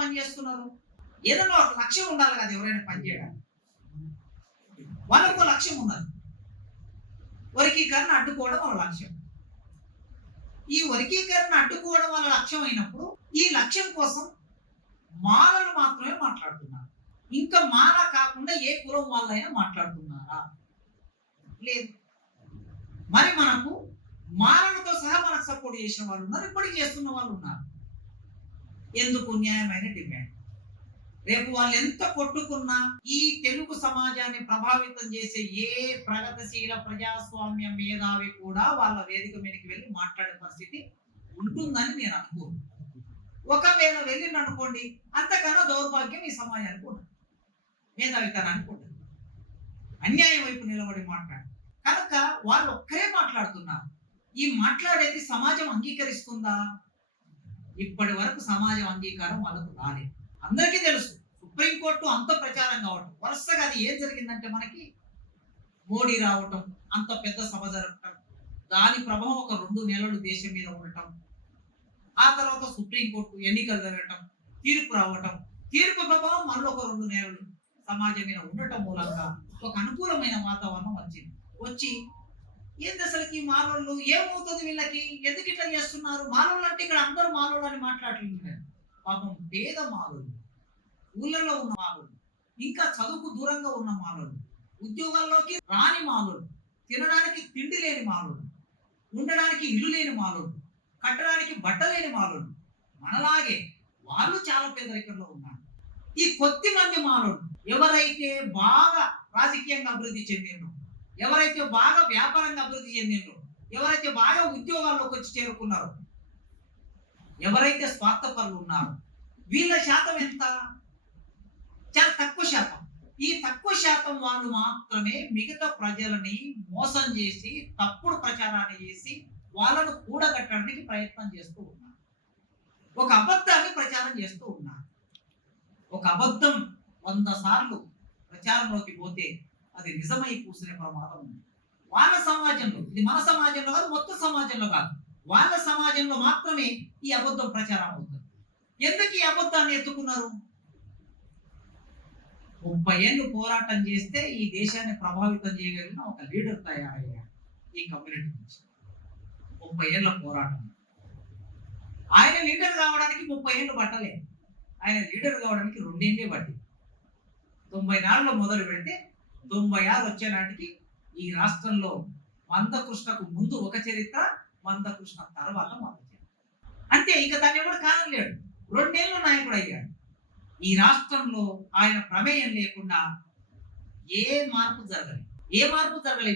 పని చేస్తున్నారు? ఏదైనా ఒక లక్ష్యం ఉండాలి కదా ఎవరైనా పని చేయడానికి. వాళ్ళకు లక్ష్యం ఉన్నది. వర్గీకరణ అడ్డుకోవడం వాళ్ళ లక్ష్యం. ఈ వర్గీకరణ అడ్డుకోవడం వాళ్ళ లక్ష్యం అయినప్పుడు ఈ లక్ష్యం కోసం మాలలు మాత్రమే మాట్లాడుతున్నారు. ఇంకా మాల కాకుండా ఏ కులం వాళ్ళైనా మాట్లాడుతున్నారా? లేదు. మరి మనకు మాలలతో సహా మనకు సపోర్ట్ చేసిన వాళ్ళు ఉన్నారు, ఇప్పటికీ చేస్తున్న వాళ్ళు ఉన్నారు. ఎందుకు? న్యాయమైన డిమాండ్. రేపు వాళ్ళు ఎంత కొట్టుకున్నా ఈ తెలుగు సమాజాన్ని ప్రభావితం చేసే ఏ ప్రగతిశీల ప్రజాస్వామ్య మేధావి కూడా వాళ్ళ వేదిక మీదకి వెళ్ళి మాట్లాడే పరిస్థితి ఉంటుందని నేను అనుకోను. ఒకవేళ వెళ్ళింది అనుకోండి, అంతకన్నా దౌర్భాగ్యం ఈ సమాజానికి ఉండదు, మేధావితనానికి ఉండదు. అన్యాయం వైపు నిలబడి మాట్లాడు కనుక వాళ్ళు ఒక్కరే మాట్లాడుతున్నారు. ఈ మాట్లాడేది సమాజం అంగీకరిస్తుందా? ఇప్పటి వరకు సమాజం అంగీకారం వాళ్ళకు రాలేదు. అందరికీ తెలుసు సుప్రీంకోర్టు అంత ప్రచారం కావటం, వరుసగా అది ఏం జరిగిందంటే మనకి మోడీ రావటం, అంత పెద్ద సభ జరగటం, దాని ప్రభావం ఒక 2 నెలలు దేశం మీద ఉండటం, ఆ తర్వాత సుప్రీంకోర్టు ఎన్నికలు జరగటం, తీర్పు రావటం, తీర్పు ప్రభావం మళ్ళీ ఒక 2 నెలలు సమాజం మీద ఉండటం మూలంగా ఒక అనుకూలమైన వాతావరణం వచ్చి ఏంది అసలుకి మాలోళ్ళు ఏమవుతుంది, వీళ్ళకి ఎందుకు ఇట్లా చేస్తున్నారు? మాలోళ్ళు అంటే ఇక్కడ అందరూ మాలోళ్ళు అని మాట్లాడుతున్నారు. పాపం పేద మాలోళ్ళు, ఊళ్ళలో ఉన్న మాలోళ్ళు, ఇంకా చదువుకు దూరంగా ఉన్న మాలోళ్ళు, ఉద్యోగాల్లోకి రాని మాలోళ్ళు, తినడానికి తిండి లేని మాలోళ్ళు, ఉండడానికి ఇల్లు లేని మాలోళ్ళు, కట్టడానికి బట్ట లేని మాలోళ్ళు, మనలాగే వాళ్ళు చాలా పేదరికంలో ఉన్నారు. ఈ కొద్ది మంది మాలోళ్ళు ఎవరైతే బాగా రాజకీయంగా అభివృద్ధి చెందిండ్రో, ఎవరైతే బాగా వ్యాపారంగా అభివృద్ధి చెందిండ్రో, ఎవరైతే బాగా ఉద్యోగాల్లోకి వచ్చి చేరుకున్నారో, ఎవరైతే స్వార్థపరులు ఉన్నారో వీళ్ళ శాతం ఎంత? చాలా తక్కువ శాతం. ఈ తక్కువ శాతం వాళ్ళు మాత్రమే మిగతా ప్రజలని మోసం చేసి తప్పుడు ప్రచారాన్ని చేసి వాళ్ళను కూడగట్టడానికి ప్రయత్నం చేస్తూ ఉన్నారు. ఒక అబద్ధాన్ని ప్రచారం చేస్తూ ఉన్నారు. ఒక అబద్ధం 100 సార్లు ప్రచారంలోకి పోతే అది నిజమై కూర్చునే ప్రమాదం ఉంది. వాళ్ళ సమాజంలో, ఇది మన సమాజంలో కాదు, మొత్తం సమాజంలో కాదు, వాళ్ళ సమాజంలో మాత్రమే ఈ అబద్ధం ప్రచారం అవుతుంది. ఎందుకు ఈ అబద్ధాన్ని ఎత్తుకున్నారు? 30 ఏళ్ళు పోరాటం చేస్తే ఈ దేశాన్ని ప్రభావితం చేయగలిగిన ఒక లీడర్ తయారయ్యాడు ఈ కమ్యూనిటీ నుంచి. 30 ఏళ్ళ పోరాటం. ఆయన లీడర్ కావడానికి 30 ఏళ్ళు పట్టలే. ఆయన లీడర్ కావడానికి 2 ఏళ్ళే పట్టి. 94లో మొదలు పెడితే 96 వచ్చే నాటికి ఈ రాష్ట్రంలో మందకృష్ణకు ముందు ఒక చరిత్ర, మందకృష్ణ తర్వాత మరొక చరిత్ర. అంటే ఇక దాన్ని ఎవరు కానలేడు. 2 ఏళ్ళు నాయకుడు అయ్యాడు. ఈ రాష్ట్రంలో ఆయన ప్రమేయం లేకుండా ఏ మార్పు జరగలేదు.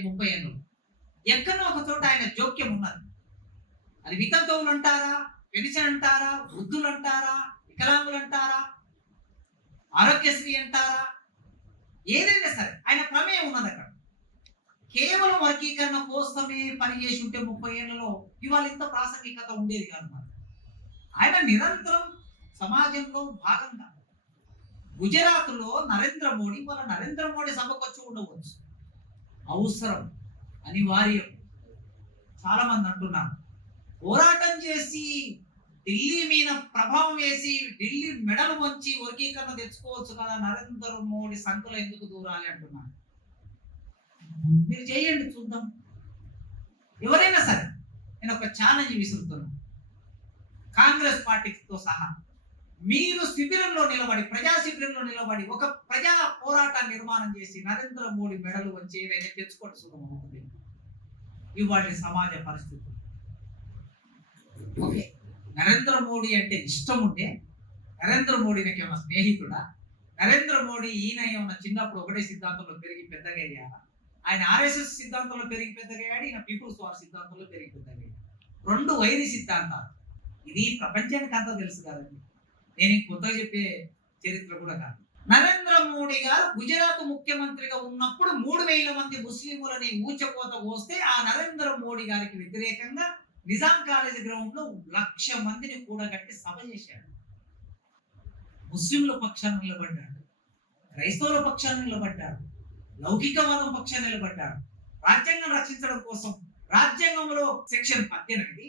30 ఏళ్ళు. ఎక్కడో ఒక చోట ఆయన జోక్యం ఉన్నది. అది వితంతువులు అంటారా, పెన్షన్ అంటారా, వృద్ధులు అంటారా, వికలాంగులు అంటారా, ఆరోగ్యశ్రీ అంటారా, ఏదైనా సరే ఆయన ప్రమేయం ఉన్నది అక్కడ. కేవలం వర్గీకరణ కోసమే పనిచేసి ఉంటే 30 ఏళ్లలో ఇవాళ ఇంత ప్రాసంగికత ఉండేది కాదు. ఆయన నిరంతరం సమాజంలో భాగంగా గుజరాత్లో నరేంద్ర మోడీ సభకు వచ్చి ఉండవచ్చు. అవసరం, అనివార్యం. చాలా మంది అంటున్నారు పోరాటం చేసి ఢిల్లీ మీద ప్రభావం వేసి ఢిల్లీ మెడలు వంచి వర్గీకరణ తెచ్చుకోవచ్చు కదా, నరేంద్ర మోడీ సంఖ్యలో ఎందుకు దూరాలి అంటున్నారు. మీరు చేయండి, చూద్దాం. ఎవరైనా సరే నేను ఒక ఛాలెంజ్ విసురుతున్నాను. కాంగ్రెస్ పార్టీతో సహా మీరు శిబిరంలో నిలబడి, ప్రజా శిబిరంలో నిలబడి ఒక ప్రజా పోరాటాన్ని నిర్మాణం చేసి నరేంద్ర మోడీ మెడలు వచ్చి ఏదైనా తెచ్చుకోవడం సులభమవుతుంది. ఇవాళ సమాజ పరిస్థితి. ఓకే, నరేంద్ర మోడీ అంటే ఇష్టం ఉంటే నరేంద్ర మోడీ నాకు ఏమైనా స్నేహితుడా? నరేంద్ర మోడీ ఈయన ఏమన్నా చిన్నప్పుడు ఒకటే సిద్ధాంతంలో పెరిగి పెద్దగా అయ్యారా? ఆయన RSS సిద్ధాంతంలో పెరిగి పెద్దగా అయ్యాడు, ఈయన పీపుల్స్ వార్ సిద్ధాంతంలో పెరిగి పెద్దగా అయ్యాడు. 2 వైరి సిద్ధాంతాలు. ఇది ప్రపంచానికి అంతా తెలుసు కదండి, నేను కొత్తగా చెప్పే చరిత్ర కూడా కాదు. నరేంద్ర మోడీ గారు గుజరాత్ ముఖ్యమంత్రిగా ఉన్నప్పుడు 3000 మంది ముస్లింలని ఊచకోత కోస్తే ఆ నరేంద్ర మోడీ గారికి వ్యతిరేకంగా నిజాం కాలేజీ గ్రౌండ్ లో 1,00,000 మందిని కూడగట్టి సభ చేశాడు. ముస్లింల పక్షాన్ని నిలబడ్డాడు, క్రైస్తవుల పక్షాన్ని నిలబడ్డాడు, లౌకికవాదం పక్షాన్ని నిలబడ్డాడు. రాజ్యాంగం రక్షించడం కోసం రాజ్యాంగంలో సెక్షన్ 18,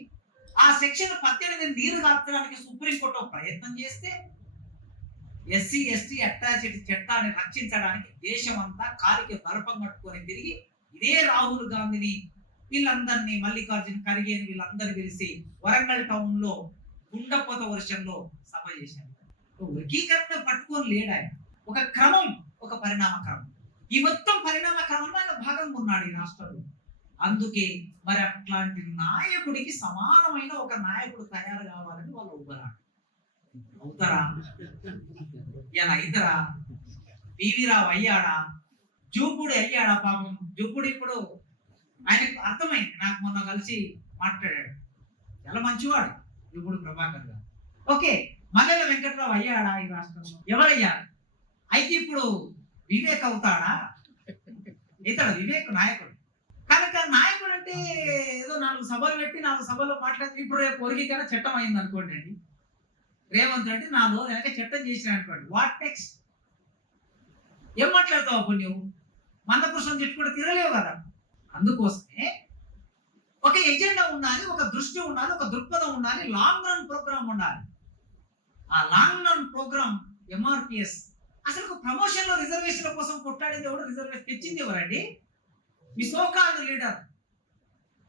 ఆ సెక్షన్ 18 నీరు కార్చడానికి సుప్రీంకోర్టు ప్రయత్నం చేస్తే ఎస్సీ ఎస్టీ అట్రాసిటీ చట్టాన్ని రక్షించడానికి దేశం అంతా కాలికి బలపం కట్టుకొని తిరిగి ఇదే రాహుల్ గాంధీని వీళ్ళందరినీ మల్లికార్జున ఖర్గేని వీళ్ళందరినీ పిలిచి వరంగల్ టౌన్ లో గుండపోత వర్షంలో సభ చేశారు. వర్గీకరణ పట్టుకొని లేడు ఆయన. ఒక క్రమం, ఒక పరిణామ క్రమం. ఈ మొత్తం పరిణామ క్రమంలో ఆయన భాగంగా ఉన్నాడు ఈ రాష్ట్రంలో. అందుకే మరి అట్లాంటి నాయకుడికి సమానమైన ఒక నాయకుడు తయారు కావాలని వాళ్ళు ఉబ్బరాడు. అవుతారా? ఇలా అయితరా? పివిరావు అయ్యాడా? జూపుడు అయ్యాడా? పాపం జూపుడు ఇప్పుడు ఆయనకు అర్థమైంది. నాకు మొన్న కలిసి మాట్లాడాడు. చాలా మంచివాడు జూపుడు ప్రభాకర్ గారు. ఓకే, మల్లెల వెంకట్రావు అయ్యాడా ఈ రాష్ట్రంలో? ఎవరయ్యారు? అయితే ఇప్పుడు వివేక్ అవుతాడా? ఇతడు వివేక్ నాయకుడు కనుక. నాయకుడు అంటే ఏదో 4 సభలు పెట్టి 4 సభల్లో మాట్లాడి ఇప్పుడు రేపు వర్గీకరణ చట్టం అయింది అనుకోండి అండి. రేవంత్ రెడ్డి 4 రోజులు వెనక చట్టం చేసిన అనుకోండి. What next? ఏం మాట్లాడతావు అప్పుడు నువ్వు? మందకృష్ణ చెట్టు కూడా తిరగలేవు కదా. అందుకోసమే ఒక ఎజెండా ఉండాలి, ఒక దృష్టి ఉండాలి, ఒక దృక్పథం ఉండాలి, లాంగ్ రన్ ప్రోగ్రామ్ ఉండాలి. ఆ లాంగ్ రన్ ప్రోగ్రామ్ ఎంఆర్పిఎస్. అసలు ప్రమోషన్ లో రిజర్వేషన్ల కోసం కొట్లాడేది ఎవడు? రిజర్వేషన్ తెచ్చింది ఎవరండి? మీ సోకాల్డ్ లీడర్.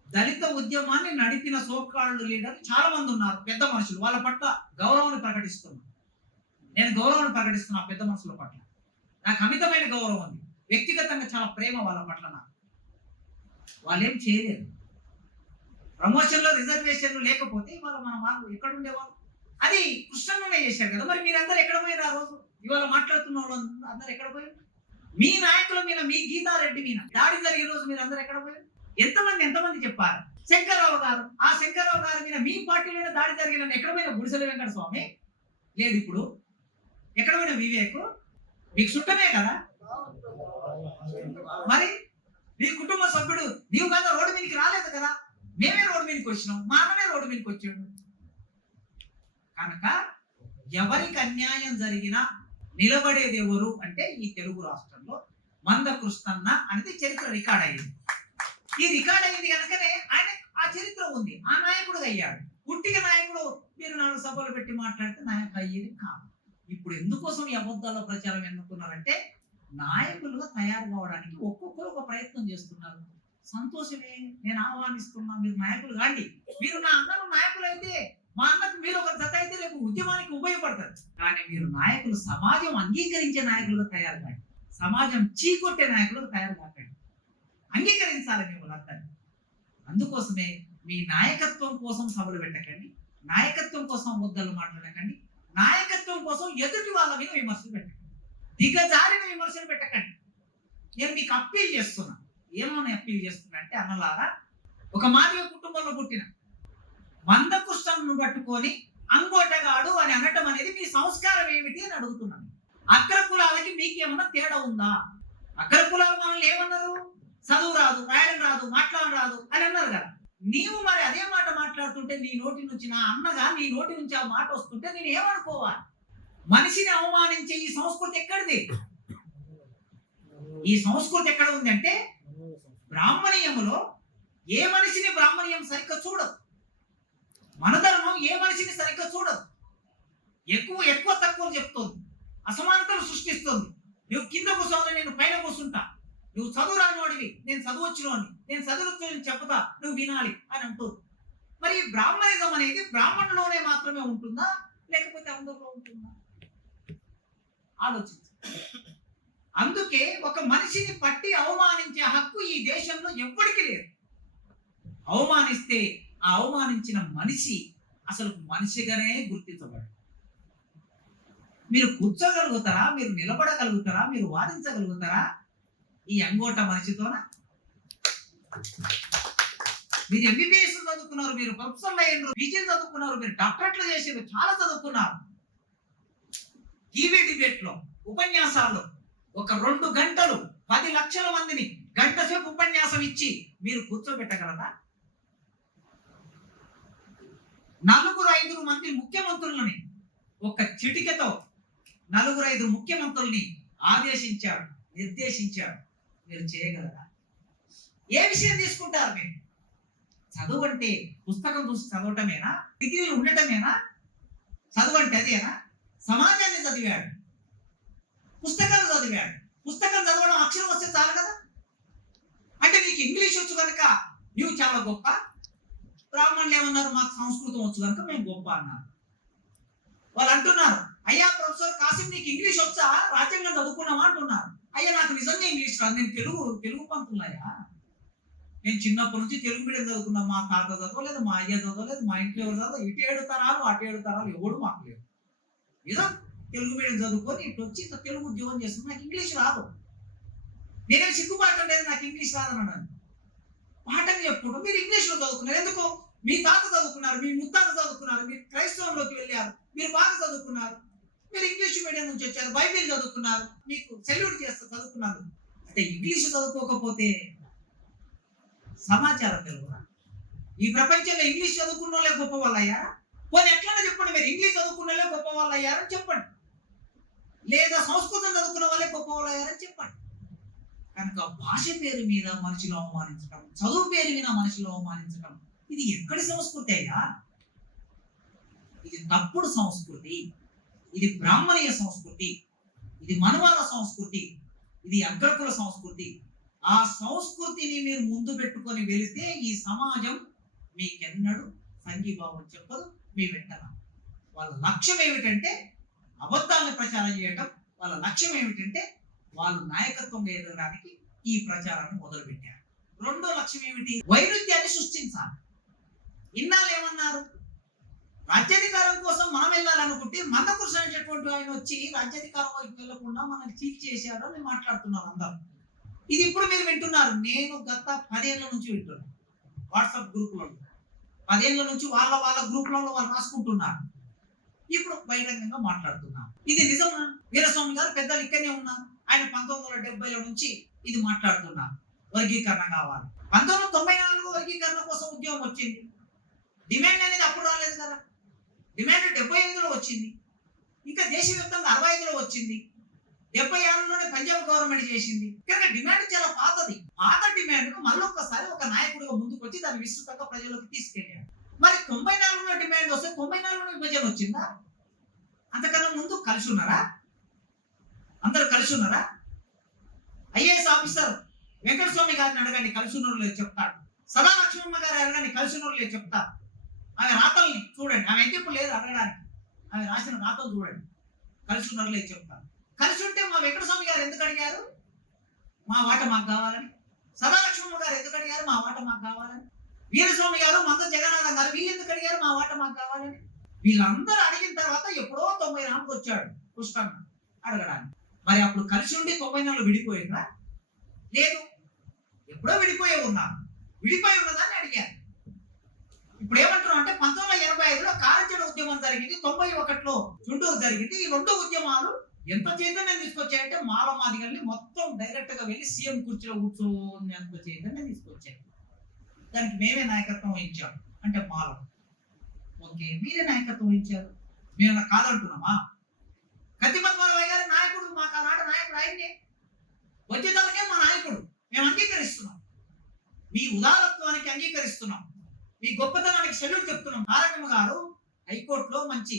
దళిత ఉద్యమాన్ని నడిపిన సోకాల్డ్ లీడర్ చాలా మంది ఉన్నారు, పెద్ద మనుషులు. వాళ్ళ పట్ల గౌరవాన్ని ప్రకటిస్తున్నా. నేను గౌరవాన్ని ప్రకటిస్తున్నా పెద్ద మనుషుల పట్ల. నాకు అమితమైన గౌరవం ఉంది. వ్యక్తిగతంగా చాలా ప్రేమ వాళ్ళ పట్ల నాకు. వాళ్ళేం చేయలేరు. ప్రమోషన్ లో రిజర్వేషన్లు లేకపోతే ఇవాళ మన వాళ్ళు ఎక్కడ ఉండేవాళ్ళు? అది కృష్ణన్ననే చేశారు కదా. మరి మీరందరూ ఎక్కడ పోయారు ఆ రోజు? ఇవాళ మాట్లాడుతున్న వాళ్ళు అందరూ ఎక్కడ పోయారు? మీ నాయకుల మీద, మీ గీతారెడ్డి మీద దాడి జరిగిన రోజు మీరు అందరూ ఎక్కడ పోయారు? ఎంతమంది చెప్పారు? శంకర్రావు గారు, ఆ శంకర్రావు గారి మీద మీ పార్టీలోనే దాడి జరిగిన ఎక్కడ పోయిన? గుడిసెల వెంకట స్వామి లేదు. ఇప్పుడు ఎక్కడ పోయిన వివేక్? మీకు చుట్టమే కదా. మరి నీ కుటుంబ సభ్యుడు నీవు కదా రోడ్డు మీదకి రాలేదు కదా. మేమే రోడ్డు మీదకి వచ్చినాం, మా అన్నమే రోడ్డు మీదకి వచ్చాడు. కనుక ఎవరికి అన్యాయం జరిగినా నిలబడేది ఎవరు అంటే ఈ తెలుగు రాష్ట్రంలో మందకృష్ణన్న అనేది చరిత్ర రికార్డ్ అయింది. ఈ రికార్డ్ అయింది కనుకనే ఆయన ఆ చరిత్ర ఉంది. ఆ నాయకుడు అయ్యాడు. పుట్టిన నాయకుడు మీరు 4 సభలు పెట్టి మాట్లాడితే నాయకుడు అయ్యేది కాదు. ఇప్పుడు ఎందుకోసం ఈ అబద్ధాల ప్రచారం ఎన్నుకున్నారంటే నాయకులుగా తయారు కావడానికి ఒక్కొక్కరు ఒక ప్రయత్నం చేస్తున్నారు. సంతోషమే, నేను ఆహ్వానిస్తున్నా. మీరు నాయకులు కాండి. మీరు నా అన్నలు నాయకులు అయితే, మా అన్నకు మీరు ఒక జత అయితే రేపు ఉద్యమానికి ఉపయోగపడతారు. కానీ మీరు నాయకులు, సమాజం అంగీకరించే నాయకులుగా తయారు కాండి. సమాజం చీకొట్టే నాయకులుగా తయారు కాకండి. అంగీకరించాలి మేము అర్థాన్ని. అందుకోసమే మీ నాయకత్వం కోసం సభలు పెట్టకండి, నాయకత్వం కోసం ముద్దలు మాట్లాడకండి, నాయకత్వం కోసం ఎదుటి వాళ్ళ మీద విమర్శలు పెట్టకండి, దిగజారిన విమర్శలు పెట్టకండి. నేను మీకు అప్పీల్ చేస్తున్నా. ఏమని అప్పీల్ చేస్తున్నా అంటే, అన్నలారా, ఒక మాదిగ కుటుంబంలో పుట్టిన మందకృష్ణను పట్టుకొని అంగోటగాడు అని అనటం అనేది మీ సంస్కారం ఏమిటి అని అడుగుతున్నాను. అగ్ర కులాలకి మీకేమన్నా తేడా ఉందా? అగ్ర కులాలు మనల్ని ఏమన్నారు? చదువు రాదు, రాయడం రాదు, మాట్లాడడం రాదు అని అన్నారు కదా. నీవు మరి అదే మాట మాట్లాడుతుంటే నీ నోటి నుంచి, నా అన్నగా నీ నోటి నుంచి ఆ మాట వస్తుంటే నేను ఏమనుకోవాలి? మనిషిని అవమానించే ఈ సంస్కృతి ఎక్కడిది? ఈ సంస్కృతి ఎక్కడ ఉంది అంటే బ్రాహ్మణీయములో ఏ మనిషిని బ్రాహ్మణీయం సరిగ్గా చూడదు. మన ధర్మం ఏ మనిషిని సరిగ్గా చూడదు. ఎక్కువ తక్కువ చెప్తుంది, అసమానతలు సృష్టిస్తుంది. నువ్వు కింద కూర్చోవాలి, నేను పైన కూర్చుంటా. నువ్వు చదువు రానివాడివి, నేను చదువు వచ్చినవాడిని, నేను చదువు చెప్తా, నువ్వు వినాలి అని అంటుంది. మరి బ్రాహ్మణిజం అనేది బ్రాహ్మణులోనే మాత్రమే ఉంటుందా, లేకపోతే అందరిలో ఉంటుందా? ఆలోచించు. అందుకే ఒక మనిషిని పట్టి అవమానించే హక్కు ఈ దేశంలో ఎవ్వడికి లేదు. అవమానిస్తే ఆ అవమానించిన మనిషి అసలు మనిషిగానే గుర్తించబడు. మీరు కూర్చోగలుగుతారా? మీరు నిలబడగలుగుతారా? మీరు వాదించగలుగుతారా ఈ అంగోట మనిషితోన? మీరు ఎంబీబీఎస్ చదువుకున్నారు, మీరు ప్రొఫెసర్లు అయ్యారు, పీజీలు చదువుకున్నారు, మీరు డాక్టరేట్లు చేసారు, చాలా చదువుకున్నారు. టీవీ డిబేట్ లో, ఉపన్యాసాల్లో ఒక 2 గంటలు 10 లక్షల మందిని గంట సేపు ఉపన్యాసం ఇచ్చి మీరు కూర్చోబెట్టగలరా? 4-5 మంది ముఖ్యమంత్రులని ఒక చిటికెతో 4-5 ముఖ్యమంత్రుల్ని ఆదేశించాడు, నిర్దేశించాడు. మీరు చేయగలరా? ఏ విషయం తీసుకుంటారు మీరు? చదువు అంటే పుస్తకం చూసి చదవటమేనా? డిగ్రీలు ఉండటమేనా? చదువు అంటే అదేనా? సమాజాన్ని చదివాడు, పుస్తకాలు చదివాడు. పుస్తకం చదవడం అక్షరం వస్తే చాలు కదా. అంటే నీకు ఇంగ్లీష్ వచ్చు కనుక నువ్వు చాలా గొప్ప. బ్రాహ్మణులు ఏమన్నారు, మాకు సంస్కృతం వచ్చు కనుక మేము గొప్ప అన్నారు. వాళ్ళు అంటున్నారు, అయ్యా ప్రొఫెసర్ కాసిం నీకు ఇంగ్లీష్ వచ్చా, రాజ్యాంగం చదువుకున్నావా అంటున్నారు. అయ్యా నాకు నిజంగా ఇంగ్లీష్ రాదు, నేను తెలుగు పంపుతున్నాయా, నేను చిన్నప్పటి నుంచి తెలుగు మీడియం చదువుకున్నా. మా తాత చదవలేదు, మా అయ్య చదవలేదు, మా ఇంట్లో ఎవరు చదవలేదు. ఇటు 7 తరాలు అటు 7 తరాలు ఎవడు మాకు లేదు. ఏదో తెలుగు మీడియం చదువుకొని ఇటు వచ్చి ఇంత తెలుగు ఉద్యోగం చేస్తున్నా. నాకు ఇంగ్లీష్ రాదు. నేనేం సిగ్గుపాఠం లేదు, నాకు ఇంగ్లీష్ రాదన్నాను. పాఠం చెప్పుకుంటూ మీరు ఇంగ్లీష్లో చదువుకున్నారు ఎందుకు? మీ తాత చదువుకున్నారు, మీ ముత్తాత చదువుకున్నారు, మీరు క్రైస్తవంలోకి వెళ్ళారు, మీరు బాగా చదువుకున్నారు, మీరు ఇంగ్లీష్ మీడియం నుంచి వచ్చారు, బైబిల్ చదువుకున్నారు, మీకు సెల్యూట్ చేస్తూ చదువుకున్నారు. అంటే ఇంగ్లీష్ చదువుకోకపోతే సమాచారం తెలుగురా? ఈ ప్రపంచంలో ఇంగ్లీష్ చదువుకున్న వాళ్ళే గొప్ప వాళ్ళు అయ్యారా? పోనీ ఎట్లన్నా చెప్పండి, మీరు ఇంగ్లీష్ చదువుకున్న వాళ్ళే గొప్ప వాళ్ళు అయ్యారని చెప్పండి, లేదా సంస్కృతం చదువుకున్న వాళ్ళే గొప్ప వాళ్ళు అయ్యారని చెప్పండి. కనుక భాష పేరు మీద మనుషులు అవమానించడం, చదువు పేరు మీద మనుషులు అవమానించడం, ఇది ఎక్కడి సంస్కృతి అయ్యా? ఇది తప్పుడు సంస్కృతి, ఇది బ్రాహ్మణీయ సంస్కృతి, ఇది మనవాళ్ళ సంస్కృతి, ఇది అగ్రకుల సంస్కృతి. ఆ సంస్కృతిని మీరు ముందు పెట్టుకొని వెళితే ఈ సమాజం మీకెన్నడూ సంఘీభావం చెప్పదు, మీ వెంటన. వాళ్ళ లక్ష్యం ఏమిటంటే అబద్ధాలను ప్రచారం చేయడం. వాళ్ళ లక్ష్యం ఏమిటంటే వాళ్ళు నాయకత్వం ఎదగడానికి ఈ ప్రచారాన్ని మొదలుపెట్టారు. రెండో లక్ష్యం ఏమిటి? వైరుధ్యాన్ని సృష్టించాలి. ఇన్నాళ్ళు ఏమన్నారు? రాజ్యాధికారం కోసం మనం వెళ్ళాలనుకుంటే మందకృష్ణ అనేటటువంటి ఆయన వచ్చి రాజ్యాధికారం వైపు వెళ్లకుండా మనకి చీట్ చేశాడు అని మాట్లాడుతున్నారు అందరూ. ఇది ఇప్పుడు మీరు వింటున్నారు. నేను గత 10 ఏళ్ల నుంచి వింటున్నాను. వాట్సాప్ గ్రూపులలో 10 ఏళ్ల నుంచి వాళ్ళ గ్రూపులలో వాళ్ళు రాసుకుంటున్నారు. ఇప్పుడు బహిరంగంగా మాట్లాడుతున్నారు. ఇది నిజమా? వీరస్వామి గారు పెద్దలు ఇక్కడనే ఉన్నారు. ఆయన 1970 నుంచి ఇది మాట్లాడుతున్నారు, వర్గీకరణ కావాలి. 1994 వర్గీకరణ కోసం ఉద్యమం వచ్చింది. డిమాండ్ అనేది అప్పుడు రాలేదు కదా. డిమాండ్ 75లో వచ్చింది. ఇంకా దేశవ్యాప్తంగా 65లో వచ్చింది. 76లోనే పంజాబ్ గవర్నమెంట్ చేసింది. కనుక డిమాండ్ చాలా పాతది. పాత డిమాండ్ ను మళ్ళొక్కసారి ఒక నాయకుడిగా ముందుకు వచ్చి దాన్ని విస్తృతంగా ప్రజల్లోకి తీసుకెళ్ళాడు. మరి 94లో డిమాండ్ వస్తే 94లో విభజన వచ్చిందా? అంతకన్నా ముందు కలిసి ఉన్నారా? అందరూ కలిసి ఉన్నారా? ఐఏఎస్ ఆఫీసర్ వెంకటస్వామి గారిని అడగండి, కలిసి ఉన్నారు లేదు చెప్తాడు. సదా లక్ష్మమ్మ గారు అడగండి, కలిసి ఉన్నారు లేదు చెప్తారు. ఆమె రాతల్ని చూడండి, ఆమె అయితే ఇప్పుడు లేదు అడగడానికి. ఆమె రాసిన రాతలు చూడండి, కలిసి ఉన్నారు లేదు చెప్తారు. కలిసి ఉంటే మా వెంకటస్వామి గారు ఎందుకు అడిగారు? మా వాట మాకు కావాలని. సదా లక్ష్మమ్మ గారు ఎందుకు అడిగారు? మా వాట మాకు కావాలని. వీరస్వామి గారు, మంద జగన్నాథం గారు వీళ్ళు ఎందుకు అడిగారు? మా వాట మాకు కావాలని. వీళ్ళందరూ అడిగిన తర్వాత ఎప్పుడో 94 వచ్చాడు పుష్పన్న అడగడానికి. మరి అప్పుడు కలిసి ఉండి 94లో విడిపోయిందా? లేదు, ఎప్పుడో విడిపోయే ఉన్నారు. విడిపోయి ఉన్నదాన్ని అడిగారు. ఇప్పుడు ఏమంటున్నాం అంటే 1985లో కారంచెడు ఉద్యమం జరిగింది, 91లో చుండూరు జరిగింది. ఈ 2 ఉద్యమాలు ఎంత చైతన్యం తీసుకొచ్చాయంటే మాల మాదిగల్ని మొత్తం డైరెక్ట్ గా వెళ్ళి సీఎం కుర్చీలో కూర్చోనేంత చైతన్యం తీసుకొచ్చాయి. దానికి మేమే నాయకత్వం వహించాం అంటే మాల. ఓకే, మీరే నాయకత్వం వహించారు, మేము కాదంటున్నామా? కత్తి పద్మారావు గారి నాయకుడు, మాకు ఆనాటి నాయకుడు ఆయన్నే. వద్యతలకే మా నాయకుడు. మేము అంగీకరిస్తున్నాం, మీ ఉదారత్వానికి అంగీకరిస్తున్నాం, మీ గొప్పతనానికి సెల్యూట్ చెప్తున్నాం. తారకమ్మ గారు హైకోర్టులో మంచి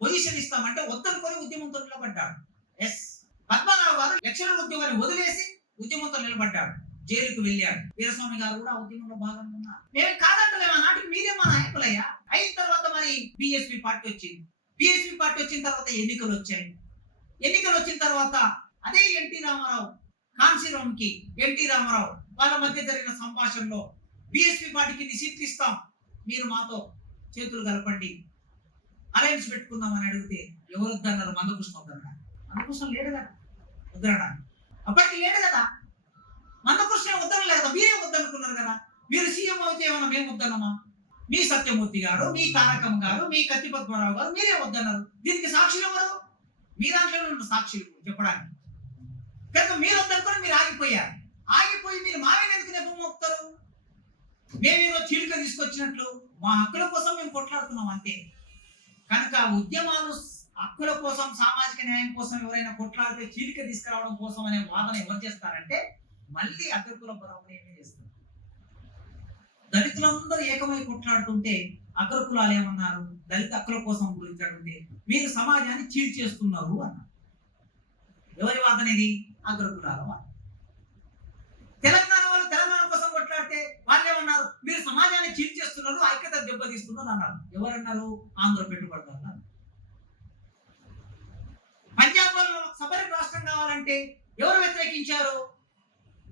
పొజిషన్ ఇస్తామంటే వద్దనుకొని ఉద్యమంతో నిలబడ్డాడు. ఎస్, పద్మనాభ గారు లక్షల ఉద్యోగాన్ని వదిలేసి ఉద్యమంతో నిలబడ్డాడు, జైలుకు వెళ్ళాడు. వీరస్వామి గారు కూడా ఉద్యమంలో భాగంగా ఉన్నారు. మేము కాదంటలేము, ఆ నాటికి మీరే మా నాయకులయ్యా. అయిన తర్వాత మరి బిఎస్పీ పార్టీ వచ్చింది. బిఎస్పీ పార్టీ వచ్చిన తర్వాత ఎన్నికలు వచ్చాయి. ఎన్నికలు వచ్చిన తర్వాత అదే ఎన్టీ రామారావు, కాన్సీరామ్కి ఎన్టీ రామారావు వాళ్ళ మధ్య జరిగిన సంభాషణలో బిఎస్పీ పార్టీకి సీట్లు ఇస్తాం, మీరు మాతో చేతులు కలపండి, అలయన్స్ పెట్టుకుందామని అడిగితే ఎవరు వద్దన్నారు? మందకృష్ణ వద్దన్నాడు. మందకృష్ణ లేడు కదా వద్దనడానికి, అప్పటికి లేడు కదా. మందకృష్ణ వద్దనలేదు కదా, మీరే వద్దనుకున్నారు కదా. మీరు సీఎం అయితే ఏమన్నా మేము వద్దన్నామా? మీ సత్యమూర్తి గారు, మీ తారకమ్మ గారు, మీ కత్తి పద్మరావు గారు మీరే వద్దన్నారు. దీనికి సాక్షులు ఎవరు? మీ దాంట్లో ఉన్న సాక్షులు చెప్పడానికి. కనుక మీరు వద్దనుకొని మీరు ఆగిపోయారు. ఆగిపోయి మీరు మావేని ఎందుకు నెపం మోపుతారు? మేమేదో చీలిక తీసుకొచ్చినట్లు మా హక్కుల కోసం మేము కొట్లాడుతున్నాం అంతే. కనుక ఉద్యమాలు హక్కుల కోసం, సామాజిక న్యాయం కోసం ఎవరైనా కొట్లాడితే చీలిక తీసుకురావడం కోసం అనే వాదన ఎవరు చేస్తారంటే మళ్ళీ అగ్రకుల బ్రాహ్మణులు చేస్తారు. దళితులందరూ ఏకమై కొట్లాడుతుంటే అగ్రకులాలు ఏమన్నారు? దళిత హక్కుల కోసం గురించి అడిగితే మీరు సమాజాన్ని చీల్ చేస్తున్నారు అన్నారు. ఎవరి వాదన ఇది? అగ్రకులాల వాదన. తెలంగాణ వాళ్ళు తెలంగాణ కోసం కొట్లాడితే వాళ్ళు ఏమన్నారు? మీరు సమాజాన్ని చీల్చేస్తున్నారు, ఐక్యత దెబ్బతీస్తున్నారు అన్నారు. ఎవరన్నారు? ఆంధ్ర పెట్టుబడిదారులు అన్నారు. పంజాబ్ వాళ్ళు సపరేట్ రాష్ట్రం కావాలంటే ఎవరు వ్యతిరేకించారు?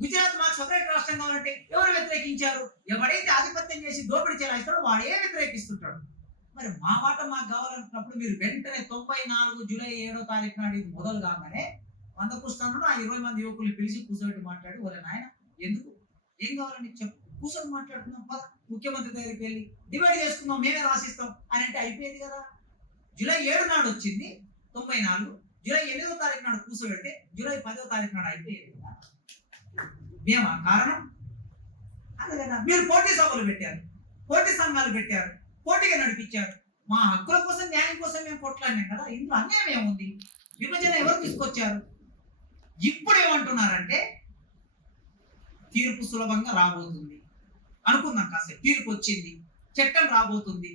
గుజరాత్ మాకు సపరేట్ రాష్ట్రం కావాలంటే ఎవరు వ్యతిరేకించారు? ఎవడైతే ఆధిపత్యం చేసి దోపిడీ చెలాయిస్తాడో వాడే వ్యతిరేకిస్తుంటాడు. మరి మా మాట మాకు కావాలనుకున్నప్పుడు మీరు వెంటనే 94 జూలై 7వ తారీఖు నాడు ఇది మొదలు కాగానే మందకృష్ణను ఆ 20 మంది యువకులు పిలిచి కూర్చోబెట్టి మాట్లాడి, ఒరే నాయన ఎందుకు ఏం కావాలని చెప్పు, కూర్చొని మాట్లాడుకుందాం, పద ముఖ్యమంత్రి దగ్గరికి వెళ్ళి డివైడ్ చేసుకుందాం, మేమే రాసిస్తాం అని అంటే అయిపోయేది కదా. జూలై 7 నాడు వచ్చింది 94, జూలై 8వ తారీఖు నాడు కూర్చోబెడితే జూలై 10వ తారీఖు నాడు అయిపోయేది కదా. మేమా కారణం? అదే కదా. మీరు పోటీ సభలు పెట్టారు, పోటీ సంఘాలు పెట్టారు, పోటీగా నడిపించారు. మా హక్కుల కోసం న్యాయం కోసం మేము కొట్లాడినాం కదా. ఇందులో అన్యాయం ఏముంది? విభజన ఎవరు తీసుకొచ్చారు? ఇప్పుడు ఏమంటున్నారంటే తీర్పు సులభంగా రాబోతుంది అనుకుందాం, కాసేపు తీర్పు వచ్చింది, చట్టం రాబోతుంది.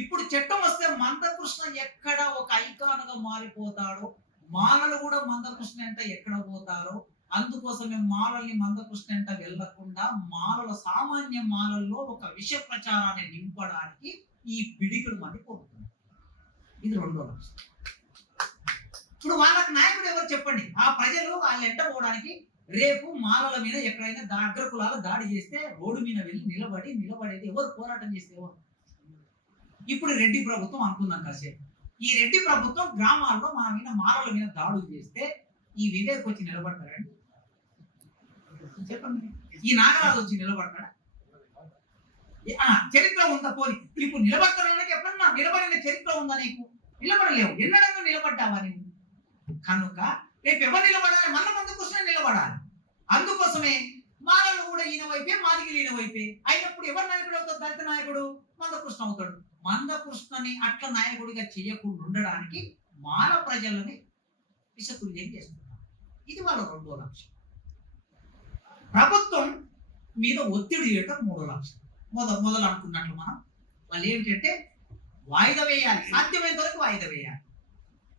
ఇప్పుడు చట్టం వస్తే మందకృష్ణ ఎక్కడ ఒక ఐకాన్గా మారిపోతాడో, మాలలు కూడా మందకృష్ణ అంటే ఎక్కడ పోతారో, అందుకోసమే మాలల్ని మందకృష్ణ అంట వెళ్లకుండా మాలల సామాన్య మాలల్లో ఒక విష ప్రచారాన్ని నింపడానికి ఈ పిడికుడు మంది కోరుతున్నారు. ఇది రెండో లక్ష్యం. ఇప్పుడు వాళ్ళకి నాయకుడు ఎవరు చెప్పండి? ఆ ప్రజలు వాళ్ళు ఎంట పోవడానికి రేపు మాలల మీద ఎక్కడైనా అగ్రకులాల దాడి చేస్తే రోడ్డు మీద వెళ్ళి నిలబడేది ఎవరు? పోరాటం చేస్తే ఎవరు? ఇప్పుడు రెడ్డి ప్రభుత్వం అనుకుందాం కాసేపు. ఈ రెడ్డి ప్రభుత్వం గ్రామాల్లో మా మీద మాలల మీద దాడులు చేస్తే ఈ వివేక్ వచ్చి నిలబడతారండి? చెప్పండి. ఈ నాగరాజు వచ్చి నిలబడతాడా? చరిత్ర ఉందా? పోని ఇప్పుడు నిలబడతాడానికి ఎప్పుడన్నా నిలబడిన చరిత్ర ఉందా నీకు? నిలబడలేవు. ఎన్నడన్నా నిలబడ్డావా నీవు? కనుక రేపు ఎవరు నిలబడాలి? మన మందకృష్ణ నిలబడాలి. అందుకోసమే మాలలు కూడా ఈయన వైపే, మాదిగలు ఈయన వైపే అయినప్పుడు ఎవరు నాయకుడు అవుతాడు? దళిత నాయకుడు మందకృష్ణ అవుతాడు. మందకృష్ణని అట్లా నాయకుడిగా చేయకుండా ఉండడానికి మాల ప్రజలని విషతుల్యం చేస్తున్నారు. ఇది వాళ్ళ రెండో లక్ష్యం. ప్రభుత్వం మీద ఒత్తిడి చేయటం మూడో లక్ష్యం. మొదలు అనుకున్నట్లు మనం వాళ్ళు ఏమిటంటే వాయిదా వేయాలి, సాధ్యమైనంత వరకు వాయిదా వేయాలి.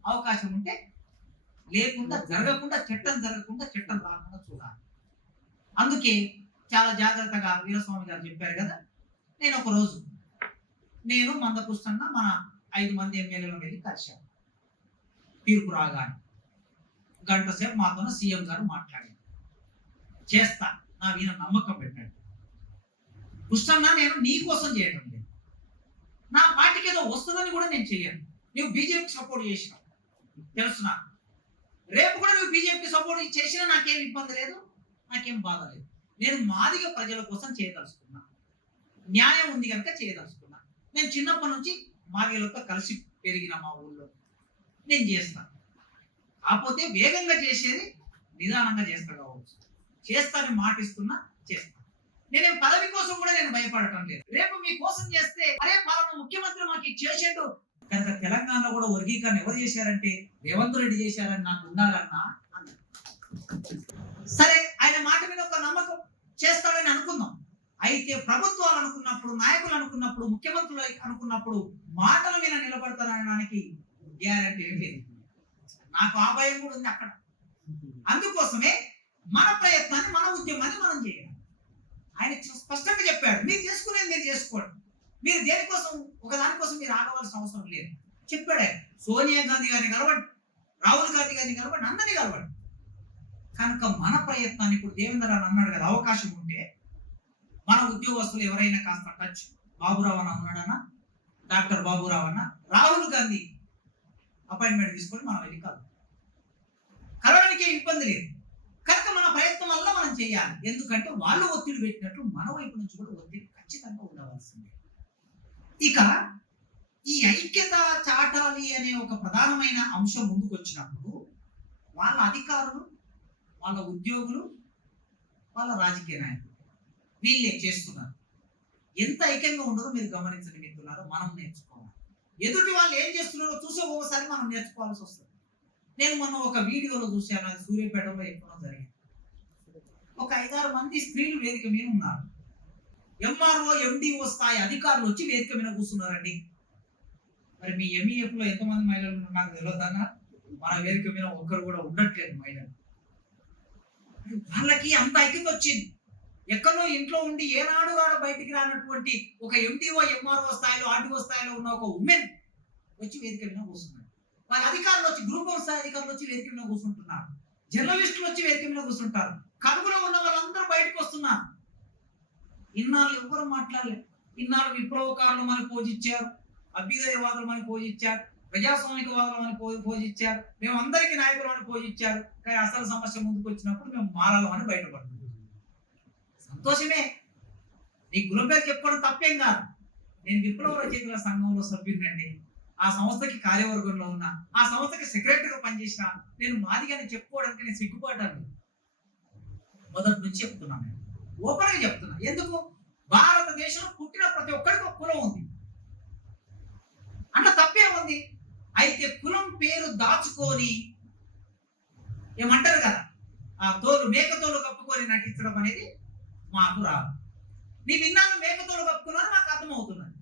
అవకాశం ఉంటే లేకుండా జరగకుండా, చట్టం జరగకుండా, చట్టం రాకుండా చూడాలి. అందుకే చాలా జాగ్రత్తగా వీరస్వామి గారు చెప్పారు కదా. నేను ఒక రోజు మందకృష్ణ మన 5 మంది ఎమ్మెల్యేలు వెళ్ళి కలిశాను. తీర్పు రాగానే గంట సేపు మాతో సీఎం గారు మాట్లాడారు. చేస్తా, నా మీద నమ్మకం పెట్టాడు. కృష్ణన్న, నేను నీ కోసం చేయడం లేదు, నా పార్టీకి ఏదో వస్తుందని కూడా నేను చేయను. నువ్వు బీజేపీకి సపోర్ట్ చేసినావు తెలుసు నాకు. రేపు కూడా నువ్వు బీజేపీకి సపోర్ట్ చేసినా నాకేం ఇబ్బంది లేదు, నాకేం బాధ లేదు. నేను మాదిగ ప్రజల కోసం చేయదలుచుకున్నా, న్యాయం ఉంది కనుక చేయదలుచుకున్నా. నేను చిన్నప్పటి నుంచి మాదిగలతో కలిసి పెరిగిన మా ఊళ్ళో నేను చేస్తాను. కాకపోతే వేగంగా చేసేది నిదానంగా చేస్తా కావచ్చు. చేస్తానని మాటిస్తున్నా, చేస్తాను. నేనేం పదవి కోసం కూడా నేను భయపడటం లేదు. రేపు మీ కోసం చేస్తే అరే పలానా ముఖ్యమంత్రి మాకు చేసేట్టు కనుక తెలంగాణలో కూడా వర్గీకరణ ఎవరు చేశారంటే రేవంత్ రెడ్డి చేశారని నాకు ఉండాలన్నా అన్నారు. సరే, ఆయన మాట మీద ఒక నమ్మకం చేస్తాడని అనుకుందాం. అయితే ప్రభుత్వాలు అనుకున్నప్పుడు, నాయకులు అనుకున్నప్పుడు, ముఖ్యమంత్రులు అనుకున్నప్పుడు మాటల మీద నిలబడతారనడానికి గ్యారంటీ ఏం లేదు. నాకు ఆ భయం కూడా ఉంది అక్కడ. అందుకోసమే మన ప్రయత్నాన్ని, మన ఉద్యమాన్ని మనం చేయాలి. ఆయన స్పష్టంగా చెప్పాడు, మీరు చేసుకునేది మీరు చేసుకోండి, మీరు దేనికోసం ఒకదానికోసం మీరు ఆగవలసిన అవసరం లేదు చెప్పాడు. సోనియా గాంధీ గారిని కలవండి, రాహుల్ గాంధీ గారిని కలవండి, అందరినీ కలవండి. కనుక మన ప్రయత్నాన్ని ఇప్పుడు దేవేంద్ర అన్నాడు కదా, అవకాశం ఉంటే మన ఉద్యోగస్తులు ఎవరైనా కాస్త టచ్, బాబురావు అన్న ఉన్నాడన్నా, డాక్టర్ బాబురావు అన్న, రాహుల్ గాంధీ అపాయింట్మెంట్ తీసుకొని మనం వెళ్ళి కలవడానికి ఇబ్బంది లేదు. కనుక మన ప్రయత్నం వల్ల మనం చేయాలి. ఎందుకంటే వాళ్ళు ఒత్తిడి పెట్టినట్లు మన వైపు నుంచి కూడా ఒత్తిడి ఖచ్చితంగా ఉండవలసిందే. ఇక ఈ ఐక్యత చాటాలి అనే ఒక ప్రధానమైన అంశం ముందుకు వచ్చినప్పుడు వాళ్ళ అధికారులు, వాళ్ళ ఉద్యోగులు, వాళ్ళ రాజకీయ నాయకులు వీళ్ళే చేస్తున్నారు. ఎంత ఐక్యంగా ఉండదో మీరు గమనించండి మిత్రులారా. మనం నేర్చుకోవాలి. ఎదుటి వాళ్ళు ఏం చేస్తున్నారో చూసే ఒకసారి మనం నేర్చుకోవాల్సి వస్తుంది. నేను మొన్న ఒక వీడియోలో చూశాను, అది సూర్యాపేటలో ఎక్కడో జరిగింది. ఒక 5-6 మంది స్త్రీలు వేదిక మీద ఉన్నారు. ఎంఆర్ఓ, ఎండిఓ స్థాయి అధికారులు వచ్చి వేదిక మీద కూర్చున్నారండి. మరి మీ ఎంఈఎఫ్ లో ఎంతమంది మహిళలు నాకు తెలియదన్నా? మన వేదిక మీద ఒక్కరు కూడా ఉండట్లేదు మహిళలు. వాళ్ళకి అంత ఐక్యత వచ్చింది. ఎక్కడో ఇంట్లో ఉండి ఏనాడు రాడు బయటికి రానటువంటి ఒక ఎండిఓ ఎంఆర్ఓ స్థాయిలో ఆర్టీఓ స్థాయిలో ఉన్న ఒక ఉమెన్ వచ్చి వేదిక మీద కూర్చున్నారు. వాళ్ళ అధికారులు వచ్చి గ్రూప్ వన్ స్థాయి అధికారులు వచ్చి వేదిక మీద కూర్చుంటున్నారు. జర్నలిస్టులు వచ్చి వేదిక మీద కూర్చుంటారు. కడుపులో ఉన్న వాళ్ళందరూ బయటకు వస్తున్నారు. ఇన్నాళ్ళు ఎవరు మాట్లాడలేదు. ఇన్నాళ్ళు విప్లవకారులు మనకు పోజిచ్చారు, అభ్యుదయవాదులు మనకు పోజిచ్చారు, ప్రజాస్వామికవాదులు మనకు పోజిచ్చారు, మేము అందరికీ నాయకులు అని పోజిచ్చారు. కానీ అసలు సమస్య ముందుకు వచ్చినప్పుడు మేము మారాలి అని బయటపడుతున్నాం. సంతోషమే, నీ కులం పేరు చెప్పుకోవడం తప్పేం కాదు. నేను విప్లవ రచయితల సంఘంలో సభ్యుడినండి. ఆ సంస్థకి కార్యవర్గంలో ఉన్నా, ఆ సంస్థకి సెక్రటరీగా పనిచేసిన నేను మాదిగానే చెప్పుకోవడానికి నేను సిగ్గుపడ్డాను. మొదటి నుంచి చెప్తున్నాను, నేను ఓపెన్గా చెప్తున్నా. ఎందుకు? భారతదేశంలో పుట్టిన ప్రతి ఒక్కరికి ఒక కులం ఉంది, అంటే తప్పే ఉంది. అయితే కులం పేరు దాచుకొని ఏమంటారు కదా, ఆ తోలు మేకతోలు కప్పుకొని నటించడం అనేది మాకు రాదు. నీవు ఇన్నాళ్ళు మేకతోలు కప్పుకున్నాను నాకు అర్థమవుతున్నది.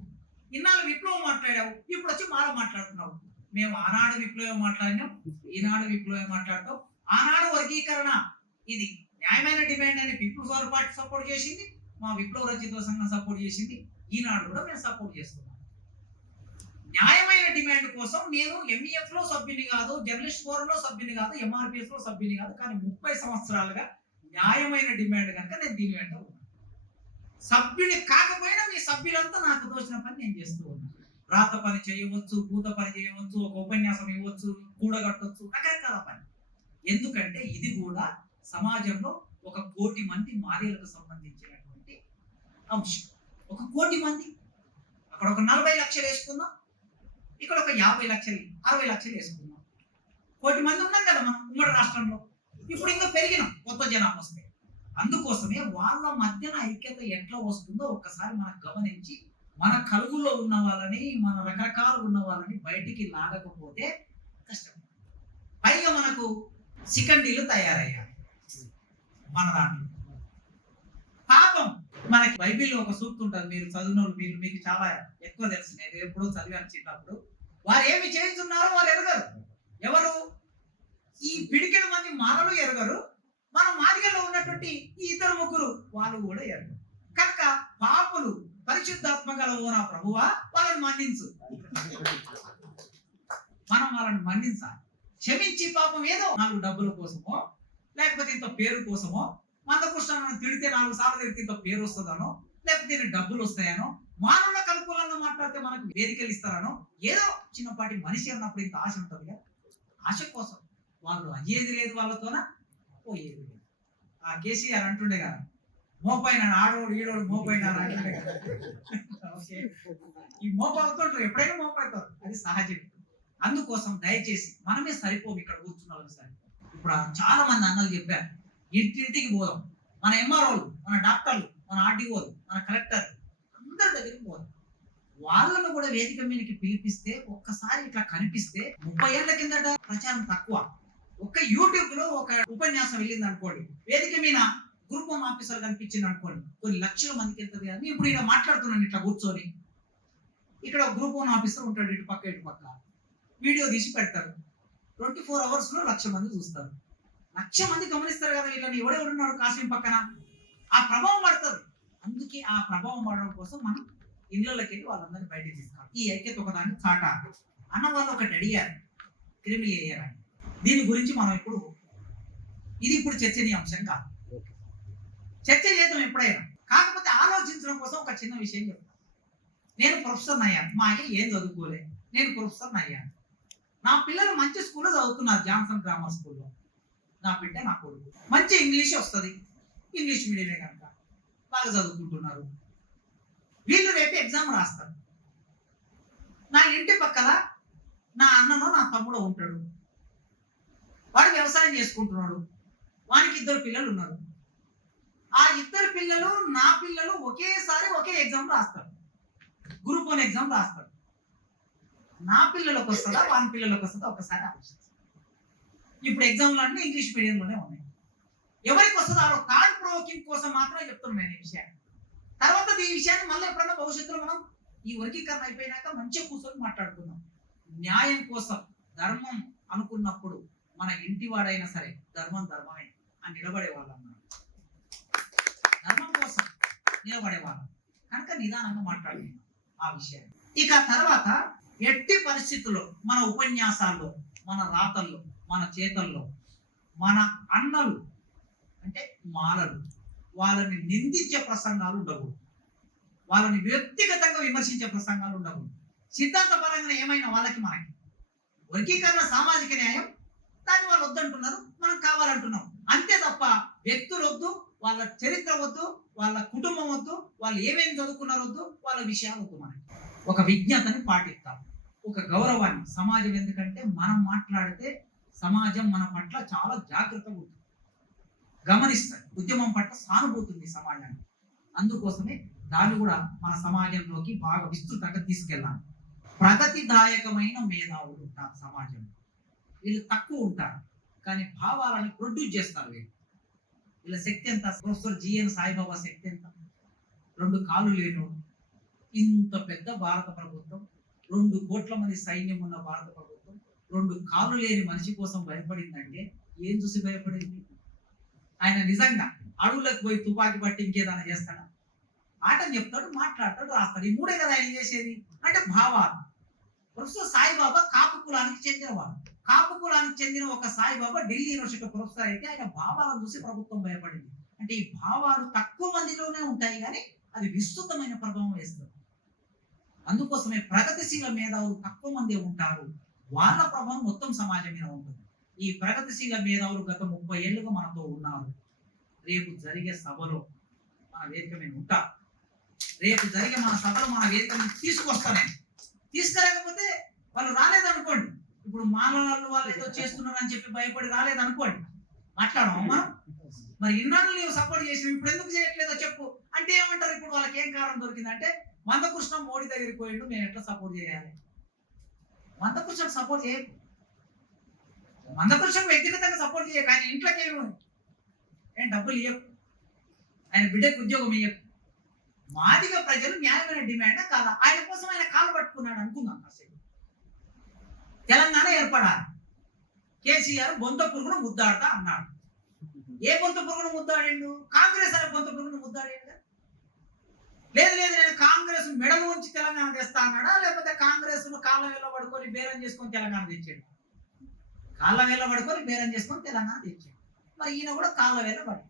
ఇన్నాళ్ళు విప్లవం మాట్లాడావు, ఇప్పుడు వచ్చి మాల మాట్లాడుతున్నావు. మేము ఆనాడు విప్లవం మాట్లాడినాం, ఈనాడు విప్లవం మాట్లాడతాం. ఆనాడు వర్గీకరణ ఇది న్యాయమైన డిమాండ్ అని పీపుల్స్ వార్ పార్టీ సపోర్ట్ చేసింది, మా విప్లవ రచయితల సంఘం సపోర్ట్ చేసింది. ఈనాడు కూడా మేము సపోర్ట్ చేస్తున్నాం. న్యాయమైన డిమాండ్ కోసం నేను ఎంఈఎఫ్ లో సభ్యుని కాదు, జర్నలిస్ట్ ఫోరం లో సభ్యుని కాదు, ఎంఆర్పిఎస్ లో సభ్యుని కాదు. కానీ 30 సంవత్సరాలుగా న్యాయమైన డిమాండ్ కనుక నేను దీని వెంట ఉన్నాను. సభ్యుని కాకపోయినా మీ సభ్యులంతా నాకు తోచిన పని నేను చేస్తూ ఉన్నాను. రాత పని చేయవచ్చు, పూత పని చేయవచ్చు, ఒక ఉపన్యాసం ఇవ్వచ్చు, కూడగట్టవచ్చు, రకరకాల పని. ఎందుకంటే ఇది కూడా సమాజంలో 1 కోటి మంది మారీలకు సంబంధించినటువంటి అంశం. 1 కోటి మంది, అక్కడ ఒక 40 లక్షలు వేసుకుందాం, ఇక్కడ ఒక 50 లక్షలు 60 లక్షలు వేసుకుందాం. 1 కోటి మంది ఉన్నాం కదా మనం ఉమ్మడి రాష్ట్రంలో. ఇప్పుడు ఇంకా పెరిగినాం కొత్త జనాభా వస్తే. అందుకోసమే వాళ్ళ మధ్యన ఐక్యత ఎట్లా వస్తుందో ఒక్కసారి మనం గమనించి మన కలుగులో ఉన్న వాళ్ళని, మన రకరకాలు ఉన్న వాళ్ళని బయటికి లాగకపోతే కష్టం. పైగా మనకు సికండీలు తయారయ్యారు మన దాంట్లో. పాపం మనకి బైబిల్లో ఒక సూక్తి ఉంటుంది, మీరు చదివినోళ్ళు మీకు చాలా ఎక్కువ తెలుసు. నేను ఎప్పుడో చదివాను చిన్నప్పుడు. వారు ఏమి చేస్తున్నారో వారు ఎరగరు. ఎవరు? ఈ పిడికెడు మంది మానవులు ఎరగరు, మన మాదిగలో ఉన్నటువంటి ఈ 2-3 వాళ్ళు కూడా ఎరగరు. కనుక పాపులు పరిశుద్ధాత్మ గల ఓ నా ప్రభువా వాళ్ళని మన్నించు. మనం వాళ్ళని మన్నించాలి, క్షమించి. పాపం ఏదో 4 డబ్బుల కోసమో, లేకపోతే ఇంత పేరు కోసమో, మందకృష్ణ తిడితే 4 సార్లు తిడితే ఇంత పేరు వస్తుందనో, లేకపోతే డబ్బులు వస్తాయనో, మానవులకు అనుకూలంగా మాట్లాడితే మనకు వేదికలు ఇస్తారనో, ఏదో చిన్నపాటి మనిషి అన్నప్పుడు ఇంత ఆశ ఉంటుంది కదా. ఆశ కోసం వాళ్ళు అయ్యేది లేదు, వాళ్ళతోన పోయేది లేదు. ఆ కేసీఆర్ అంటుండే కదా, మోపైన ఆడోడు ఈడోడు మోపైన అంటుండే కదా. ఈ మోపవుతుంటారు, ఎప్పుడైనా మోపవుతారు, అది సహజం. అందుకోసం దయచేసి మనమే సరిపోము, ఇక్కడ కూర్చున్న వాళ్ళు సరిపో. ఇప్పుడు చాలా మంది అన్నలు చెప్పారు, ఇంటింటికి పోదాం. మన ఎంఆర్ఓలు, మన డాక్టర్లు, మన ఆర్డీఓలు, మన కలెక్టర్లు అందరి దగ్గరికి పోదాం. వాళ్ళను కూడా వేదిక మీదకి పిలిపిస్తే, ఒక్కసారి ఇట్లా కనిపిస్తే, 30 ఏళ్ల కిందట ప్రచారం తక్కువ. ఒక్క యూట్యూబ్ లో ఒక ఉపన్యాసం వెళ్ళింది అనుకోండి, వేదిక మీద గ్రూప్ 1 ఆఫీసర్ కనిపించింది అనుకోండి, కొన్ని లక్షల మందికి వెళ్తుంది. కానీ ఇప్పుడు ఇలా మాట్లాడుతున్నాను ఇట్లా కూర్చొని, ఇక్కడ గ్రూప్ 1 ఆఫీసర్ ఉంటాడు, ఇటు పక్క వీడియో తీసి పెడతారు. 24 hours లో 1,00,000 మంది చూస్తారు. 1,00,000 మంది గమనిస్తారు కదా వీళ్ళని. ఎవడెవడున్నాడు కాశ్మీర్ పక్కన, ఆ ప్రభావం పడుతుంది. అందుకే ఆ ప్రభావం పడడం కోసం మనం ఇళ్ళకి వెళ్ళి వాళ్ళందరినీ బయటకు తీసుకోవాలి. ఈ ఐక్యత ఒకదాన్ని చాట అన్న వాళ్ళు ఒకటి అడిగారు, క్రిమినల్ వేయరాని. దీని గురించి మనం ఇప్పుడు చర్చనీయాంశం కాదు. చర్చ చేద్దాం ఎప్పుడైనా. కాకపోతే ఆలోచించడం కోసం ఒక చిన్న విషయం చెప్తాను. నేను ప్రొఫెసర్ అయ్యాను, మా అయ్య ఏం చదువుకోలే, నేను ప్రొఫెసర్ అయ్యాను. నా పిల్లలు మంచి స్కూల్లో చదువుతున్నారు, జాన్సన్ గ్రామర్ స్కూల్లో. నా బిడ్డ నా కొడుకు మంచి ఇంగ్లీష్ వస్తుంది, ఇంగ్లీష్ మీడియమే కనుక బాగా చదువుకుంటున్నారు. వీళ్ళు రేపు ఎగ్జామ్ రాస్తారు. నా ఇంటి పక్కన నా అన్ననో నా తమ్ముడో ఉంటాడు, వాడు వ్యవసాయం చేసుకుంటున్నాడు, వానికి 2 పిల్లలు ఉన్నారు. ఆ 2 పిల్లలు నా పిల్లలు ఒకేసారి ఒకే ఎగ్జామ్ రాస్తారు, గ్రూప్ 1 ఎగ్జామ్ రాస్తారు. నా పిల్లలకు వస్తుందా వాని పిల్లలకు వస్తుందా ఒకసారి ఆలోచించాలి. ఇప్పుడు ఎగ్జామ్లు అన్నీ ఇంగ్లీష్ మీడియంలోనే ఉన్నాయి. ఎవరికి వస్తుందో ఆ థాట్ ప్రొవోకింగ్ కోసం మాత్రమే చెప్తున్నాను నేను ఈ విషయాన్ని. తర్వాత ఈ విషయాన్ని మళ్ళీ ఎప్పుడన్నా భవిష్యత్తులో మనం ఈ వర్గీకరణ అయిపోయినాక మంచిగా కూర్చొని మాట్లాడుకుందాం. న్యాయం కోసం, ధర్మం, అనుకున్నప్పుడు మన ఇంటి వాడైనా సరే ధర్మం ధర్మమే అని నిలబడే వాళ్ళం. ధర్మం కోసం నిలబడేవాళ్ళం కనుక నిదానంగా మాట్లాడుతున్నాం ఆ విషయాన్ని. ఇక తర్వాత ఎట్టి పరిస్థితుల్లో మన ఉపన్యాసాల్లో, మన రాతల్లో, మన చేతల్లో మన అన్నలు అంటే మాలలు వాళ్ళని నిందించే ప్రసంగాలు ఉండకూడదు, వాళ్ళని వ్యక్తిగతంగా విమర్శించే ప్రసంగాలు ఉండకూడదు. సిద్ధాంతపరంగా ఏమైనా వాళ్ళకి మనకి వర్గీకరణ సామాజిక న్యాయం దాన్ని వాళ్ళు వద్దంటున్నారు, మనం కావాలంటున్నాం అంతే తప్ప వ్యక్తులు వద్దు, వాళ్ళ చరిత్ర వద్దు, వాళ్ళ కుటుంబం వద్దు, వాళ్ళు ఏమేమి చదువుకున్నారు వద్దు, వాళ్ళ విషయాలు వద్దు. మనకి ఒక విజ్ఞతని పాటిస్తాం, ఒక గౌరవాన్ని. సమాజం ఎందుకంటే మనం మాట్లాడితే సమాజం మన పట్ల చాలా జాగ్రత్తగా ఉంటుంది, గమనిస్తుంది, ఉద్యమం పట్ల సానుభూతుంది సమాజానికి. అందుకోసమే దాన్ని కూడా మన సమాజంలోకి బాగా విస్తృతంగా తీసుకెళ్ళాలి. ప్రగతిదాయకమైన మేధావులు ఉంటారు సమాజంలో, వీళ్ళు తక్కువ ఉంటారు కానీ భావాలను ప్రొడ్యూస్ చేస్తారు. వీళ్ళ శక్తి ఎంత? ప్రొఫెసర్ జిఎన్ సాయిబాబా శక్తి ఎంత? 2 కాళ్ళు లేనోడు, ఇంత పెద్ద భారత ప్రభుత్వం, 2 కోట్ల మంది సైన్యం ఉన్న భారత ప్రభుత్వం 2 కాళ్ళు లేని మనిషి కోసం భయపడిందంటే ఏం చూసి భయపడింది? ఆయన నిజంగా అడవులకు పోయి తుపాకీ పట్టి ఇంకేదైనా చేస్తాడా? ఆటని చెప్తాడు, మాట్లాడతాడు, రాస్తాడు. ఈ 3 కదా ఆయన చేసేది. అంటే భావాలు. ప్రొఫెసర్ సాయిబాబా కాపు కులానికి చెందినవాడు. కాపు కులానికి చెందిన ఒక సాయిబాబా ఢిల్లీ యూనివర్సిటీ ప్రొఫెసర్ అయితే ఆయన భావాలను చూసి ప్రభుత్వం భయపడింది. అంటే ఈ భావాలు తక్కువ మందిలోనే ఉంటాయి కానీ అది విస్తృతమైన ప్రభావం వేస్తుంది. అందుకోసమే ప్రగతిశీల మేధావులు తక్కువ మంది ఉంటారు, వాళ్ళ ప్రభావం మొత్తం సమాజం మీద ఉంటుంది. ఈ ప్రగతిశీల మేధావులు గత 30 ఏళ్ళుగా మనతో ఉన్నారు. రేపు జరిగే సభలో మన వేదిక మీద ఉంటారు. రేపు జరిగే మన సభలో మన వేదిక మీద తీసుకొస్తానే. తీసుకురాకపోతే వాళ్ళు రాలేదనుకోండి, ఇప్పుడు మానవాళ్ళు వాళ్ళు ఏదో చేస్తున్నారని చెప్పి భయపడి రాలేదనుకోండి, మాట్లాడము మనం. మరి ఇన్నాళ్ళు నీవు సపోర్ట్ చేసినావు, ఇప్పుడు ఎందుకు చేయట్లేదో చెప్పు అంటే ఏమంటారు? ఇప్పుడు వాళ్ళకి ఏం కారణం దొరికిందంటే మందకృష్ణ మోడీ దగ్గరికి పోయిండు, మేము ఎట్లా సపోర్ట్ చేయాలి? మందకృష్ణ సపోర్ట్ చేయ, మందకృష్ణ వ్యక్తిగతంగా సపోర్ట్ చేయ, కానీ ఇంట్లోకి ఏం డబ్బులు ఇవ్వకు, ఆయన బిడ్డకు ఉద్యోగం ఇవ్వకు. మాదిగ ప్రజలు న్యాయమైన డిమాండ్ కాదా? ఆయన కోసం ఆయన కాలు పట్టుకున్నాడు అనుకుందాం. అసలు తెలంగాణ ఏర్పడాలి, కేసీఆర్ బొంత పురుగును ముద్దాడతా అన్నాడు. ఏ బొంత పురుగును ముద్దాడిండు? కాంగ్రెస్ అనే బొంత పురుగును ముద్దాడిండు. లేదు లేదు నేను కాంగ్రెస్ మెడలు ఉంచి తెలంగాణ తెస్తా అన్నాడా, లేకపోతే కాంగ్రెస్ కాళ్ళ వేళ్ళ పడుకొని బేరం చేసుకొని తెలంగాణ తెచ్చాడు? కాళ్ళ వేళ్ళ పడుకొని బేరం చేసుకొని తెలంగాణ తెచ్చాడు. మరి ఈయన కూడా కాళ్ళ వేళ్ళ పడి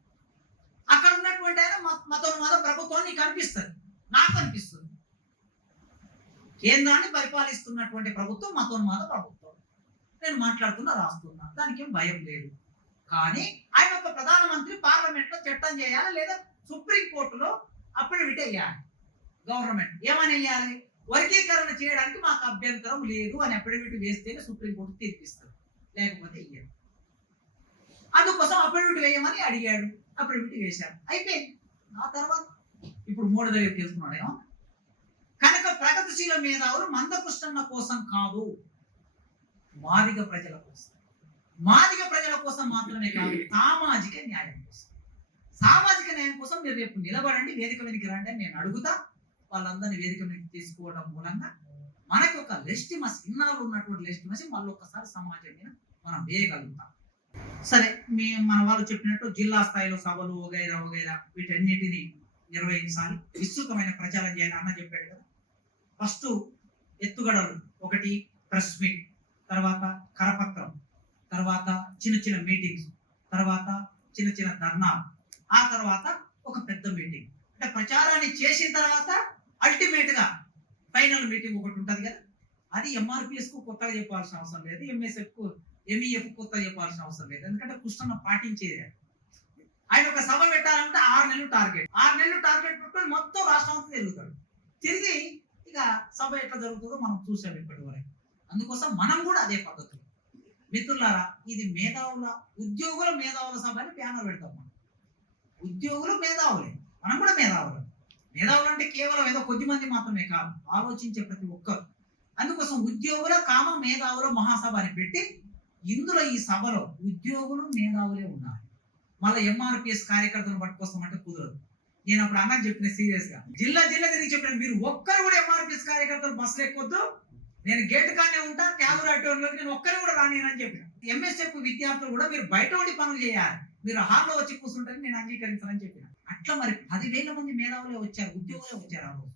అక్కడ ఉన్నటువంటి ఆయన మతోన్మాద ప్రభుత్వం నీకు అనిపిస్తుంది, నాకు అనిపిస్తుంది. కేంద్రాన్ని పరిపాలిస్తున్నటువంటి ప్రభుత్వం మతోన్మాద ప్రభుత్వం. నేను మాట్లాడుతున్నా, రాస్తున్నా, దానికి భయం లేదు. కానీ ఆయన ఒక ప్రధానమంత్రి పార్లమెంట్ లో చట్టం చేయాలి, లేదా సుప్రీంకోర్టులో అఫిడవిట్ వేయాలి. గవర్నమెంట్ ఏమని వేయాలి? వర్గీకరణ చేయడానికి మాకు అభ్యంతరం లేదు అని అఫిడవిట్ వేస్తేనే సుప్రీంకోర్టు తీర్పిస్తారు, లేకపోతే ఇయ్యారు. అందుకోసం అఫిడవిట్ వేయమని అడిగాడు, అఫిడవిట్ వేశారు, అయిపోయింది. ఆ తర్వాత ఇప్పుడు మోడీ దగ్గరికి వెళ్తున్నాడేమో. కనుక ప్రగతిశీల మేధావులు మందకృష్ణ కోసం కాదు, మాదిగ ప్రజల కోసం. మాదిగ ప్రజల కోసం మాత్రమే కాదు, సామాజిక న్యాయం కోసం. సామాజిక న్యాయం కోసం మీరు రేపు నిలబడండి, వేదిక వెనక్కి రండి అని నేను అడుగుతా. వాళ్ళందరినీ వేదిక వెనక్కి తీసుకోవడం మూలంగా మనకి ఒక లెస్టిమస్, ఇన్నాళ్ళు ఉన్నటువంటి లెస్టిమస్ మళ్ళీ ఒక్కసారి సమాజం మీద మనం వేయగలుగుతాం. సరే, మన వాళ్ళు చెప్పినట్టు జిల్లా స్థాయిలో సభలు వగైరా వగైరా వీటన్నిటిని నిర్వహించాలి, విస్తృతమైన ప్రచారం చేయాలి అన్న చెప్పాడు కదా. ఫస్ట్ ఎత్తుగడలు, ఒకటి ప్రెస్ మీట్, తర్వాత కరపత్రం, తర్వాత చిన్న చిన్న మీటింగ్స్, తర్వాత చిన్న చిన్న ధర్నాలు, ఆ తర్వాత ఒక పెద్ద మీటింగ్. అంటే ప్రచారాన్ని చేసిన తర్వాత అల్టిమేట్ గా ఫైనల్ మీటింగ్ ఒకటి ఉంటుంది కదా. అది ఎంఆర్పిఎస్ కు కొత్తగా చెప్పాల్సిన అవసరం లేదు, ఎంఎస్ఎఫ్ కు ఎంఈఎఫ్ కొత్తగా చెప్పాల్సిన అవసరం లేదు. ఎందుకంటే కృష్ణ పాటించేది. ఆయన ఒక సభ పెట్టాలంటే 6 నెలలు టార్గెట్, 6 నెలలు టార్గెట్ పెట్టుకొని మొత్తం రాష్ట్రం అంతా తిరుగుతాడు. తిరిగి ఇక సభ ఎట్లా జరుగుతుందో మనం చూసాం ఇప్పటి వరకు. అందుకోసం మనం కూడా అదే పద్ధతులు. మిత్రులారా, ఇది మేధావుల, ఉద్యోగుల మేధావుల సభ అని బ్యానర్ పెడతాం. మనం ఉద్యోగులు మేధావులే, మనం కూడా మేధావులు. మేధావులు అంటే కేవలం ఏదో కొద్ది మంది మాత్రమే కాదు, ఆలోచించే ప్రతి ఒక్కరు. అందుకోసం ఉద్యోగుల కామ మేధావుల మహాసభ అని పెట్టి ఇందులో ఈ సభలో ఉద్యోగులు మేధావులే ఉన్నారు. మళ్ళీ ఎంఆర్పిఎస్ కార్యకర్తలను పట్టుకొస్తామంటే కుదరదు. నేను అప్పుడు అన్నకు చెప్పిన సీరియస్ గా, జిల్లా జిల్లా తిరిగి చెప్పిన, మీరు ఒక్కరు కూడా ఎంఆర్పిఎస్ కార్యకర్తలు బస్సులు ఎక్కొద్దు, నేను గేట్ కానే ఉంటా, క్యాబ్ ఆటోలోకి నేను ఒక్కరిని కూడా రానియనని చెప్పిన. ఎంఎస్ఎఫ్ విద్యార్థులు కూడా మీరు బయట ఉండి పనులు చేయాలి, మీరు హాల్లో వచ్చి కూర్చుంటే నేను అంగీకరించాలని చెప్పిన. అట్లా మరి 10,000 మంది మేధావులే వచ్చారు, ఉద్యోగులే వచ్చారు ఆ రోజు.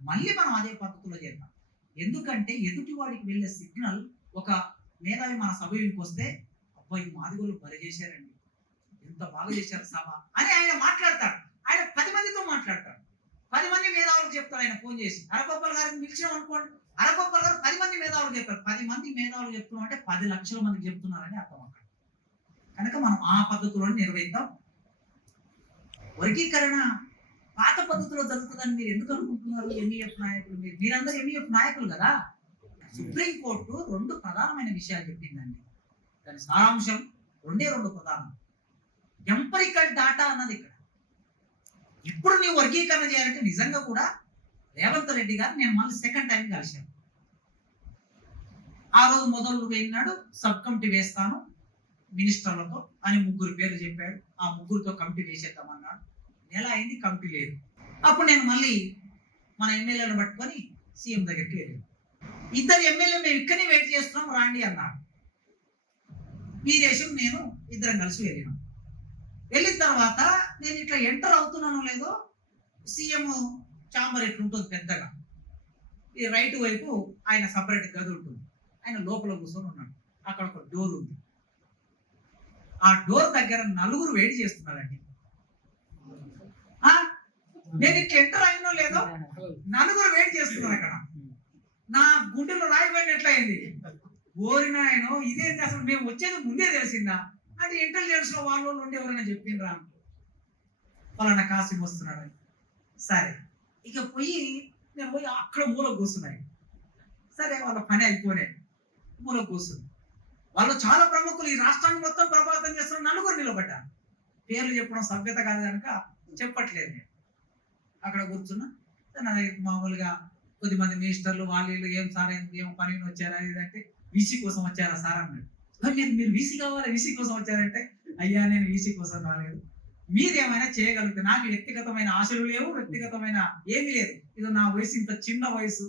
మళ్ళీ మనం అదే పద్ధతిలో చేద్దాం. ఎందుకంటే ఎదుటి వాడికి వెళ్ళే సిగ్నల్, ఒక మేధావి మన సభ్యునికి వస్తే అబ్బాయి మాదిగోళ్ళు బలి చేశారండి, ఎంత బాగా చేశారు సభ అని ఆయన మాట్లాడతాడు. ఆయన 10 మందితో మాట్లాడతాడు, 10 మంది మేధావులకు చెప్తాడు. ఆయన ఫోన్ చేసి అరగోపాల్ గారికి పిలిచినాం అనుకోండి, అరగోపాల్ గారు 10 మంది మేధావులు చెప్పారు. 10 మంది మేధావులు చెప్తున్నాం అంటే 10 లక్షల మందికి చెప్తున్నారని అర్థం అక్కడ. కనుక మనం ఆ పద్ధతిలో నిర్వహిద్దాం. వర్గీకరణ పాత పద్ధతిలో జరుగుతుందని మీరు ఎందుకు అనుకుంటున్నారు? ఎంఈఎఫ్ నాయకులు, మీరందరూ ఎంఈఎఫ్ నాయకులు కదా. సుప్రీంకోర్టు 2 ప్రధానమైన విషయాలు చెప్పిందండి. దాని సారాంశం 2 ప్రధానం. ఎంపరికల్ డాటా అన్నది ఇక్కడ. ఇప్పుడు నీవు వర్గీకరణ చేయాలంటే నిజంగా కూడా రేవంత్ రెడ్డి గారు నేను మళ్ళీ సెకండ్ టైం కలిశాను. ఆ రోజు మొదలు వెళ్ళినాడు, సబ్ కమిటీ వేస్తాను మినిస్టర్లతో అని 3 పేర్లు చెప్పాడు. ఆ 3తో కమిటీ వేసేద్దామన్నాడు. నెల అయింది, కమిటీ లేదు. అప్పుడు నేను మళ్ళీ మన ఎమ్మెల్యేలను పట్టుకొని సీఎం దగ్గరికి వెళ్ళాను. 2 ఎమ్మెల్యే మేము ఇక్కడనే వెయిట్ చేస్తున్నాం రాండి అన్నాడు. వీరేశం నేను ఇద్దరం కలిసి వెళ్ళినాం. వెళ్ళిన తర్వాత నేను ఇట్లా ఎంటర్ అవుతున్నానో లేదో, సీఎం ఛాంబర్ ఎట్లుంటుంది పెద్దగా, ఈ రైట్ వైపు ఆయన సపరేట్ గది ఉంటుంది, ఆయన లోపల కూర్చొని ఉన్నాడు. అక్కడ ఒక డోర్ ఉంది. ఆ డోర్ దగ్గర 4 వెయిట్ చేస్తున్నారండి. నేను ఇట్లా ఎంటర్ అయినో లేదో 4 వెయిట్ చేస్తున్నారు అక్కడ. నా గుండెలో రాయిపోయిన ఎట్లా అయింది, ఓరినాయనో ఇదేంటి అసలు, మేము వచ్చేది ముందే తెలిసిందా అంటే ఇంటెలిజెన్స్ లో వాళ్ళు ఉండి ఎవరైనా చెప్పిండ్రా, వాళ్ళన్న కాసిం వస్తున్నాడని. సరే ఇక నేను పోయి అక్కడ మూలకు కూర్చున్నాయి. సరే వాళ్ళ పని అయిపోయినాయి, మూలకు కూర్చుంది. వాళ్ళు చాలా ప్రముఖులు, ఈ రాష్ట్రాన్ని మొత్తం ప్రభావితం చేస్తున్న 4 నిలబడ్డారు. పేర్లు చెప్పడం సభ్యత కాదు కనుక చెప్పట్లేదు. నేను అక్కడ కూర్చున్నా. నా దగ్గర మామూలుగా కొద్దిమంది మినిస్టర్లు వాళ్ళు ఏం సార్ ఏం పని వచ్చారా ఇదంటే, వీసీ కోసం వచ్చారా సార్ అన్నాడు. మీరు వీసీ కావాలా, వీసీ కోసం వచ్చారంటే, అయ్యా నేను వీసీ కోసం రాలేదు, మీరేమైనా చేయగలిగితే, నాకు వ్యక్తిగతమైన ఆశలు లేవు, వ్యక్తిగతమైన ఏమీ లేదు, ఇది నా వయసు, ఇంత చిన్న వయసు,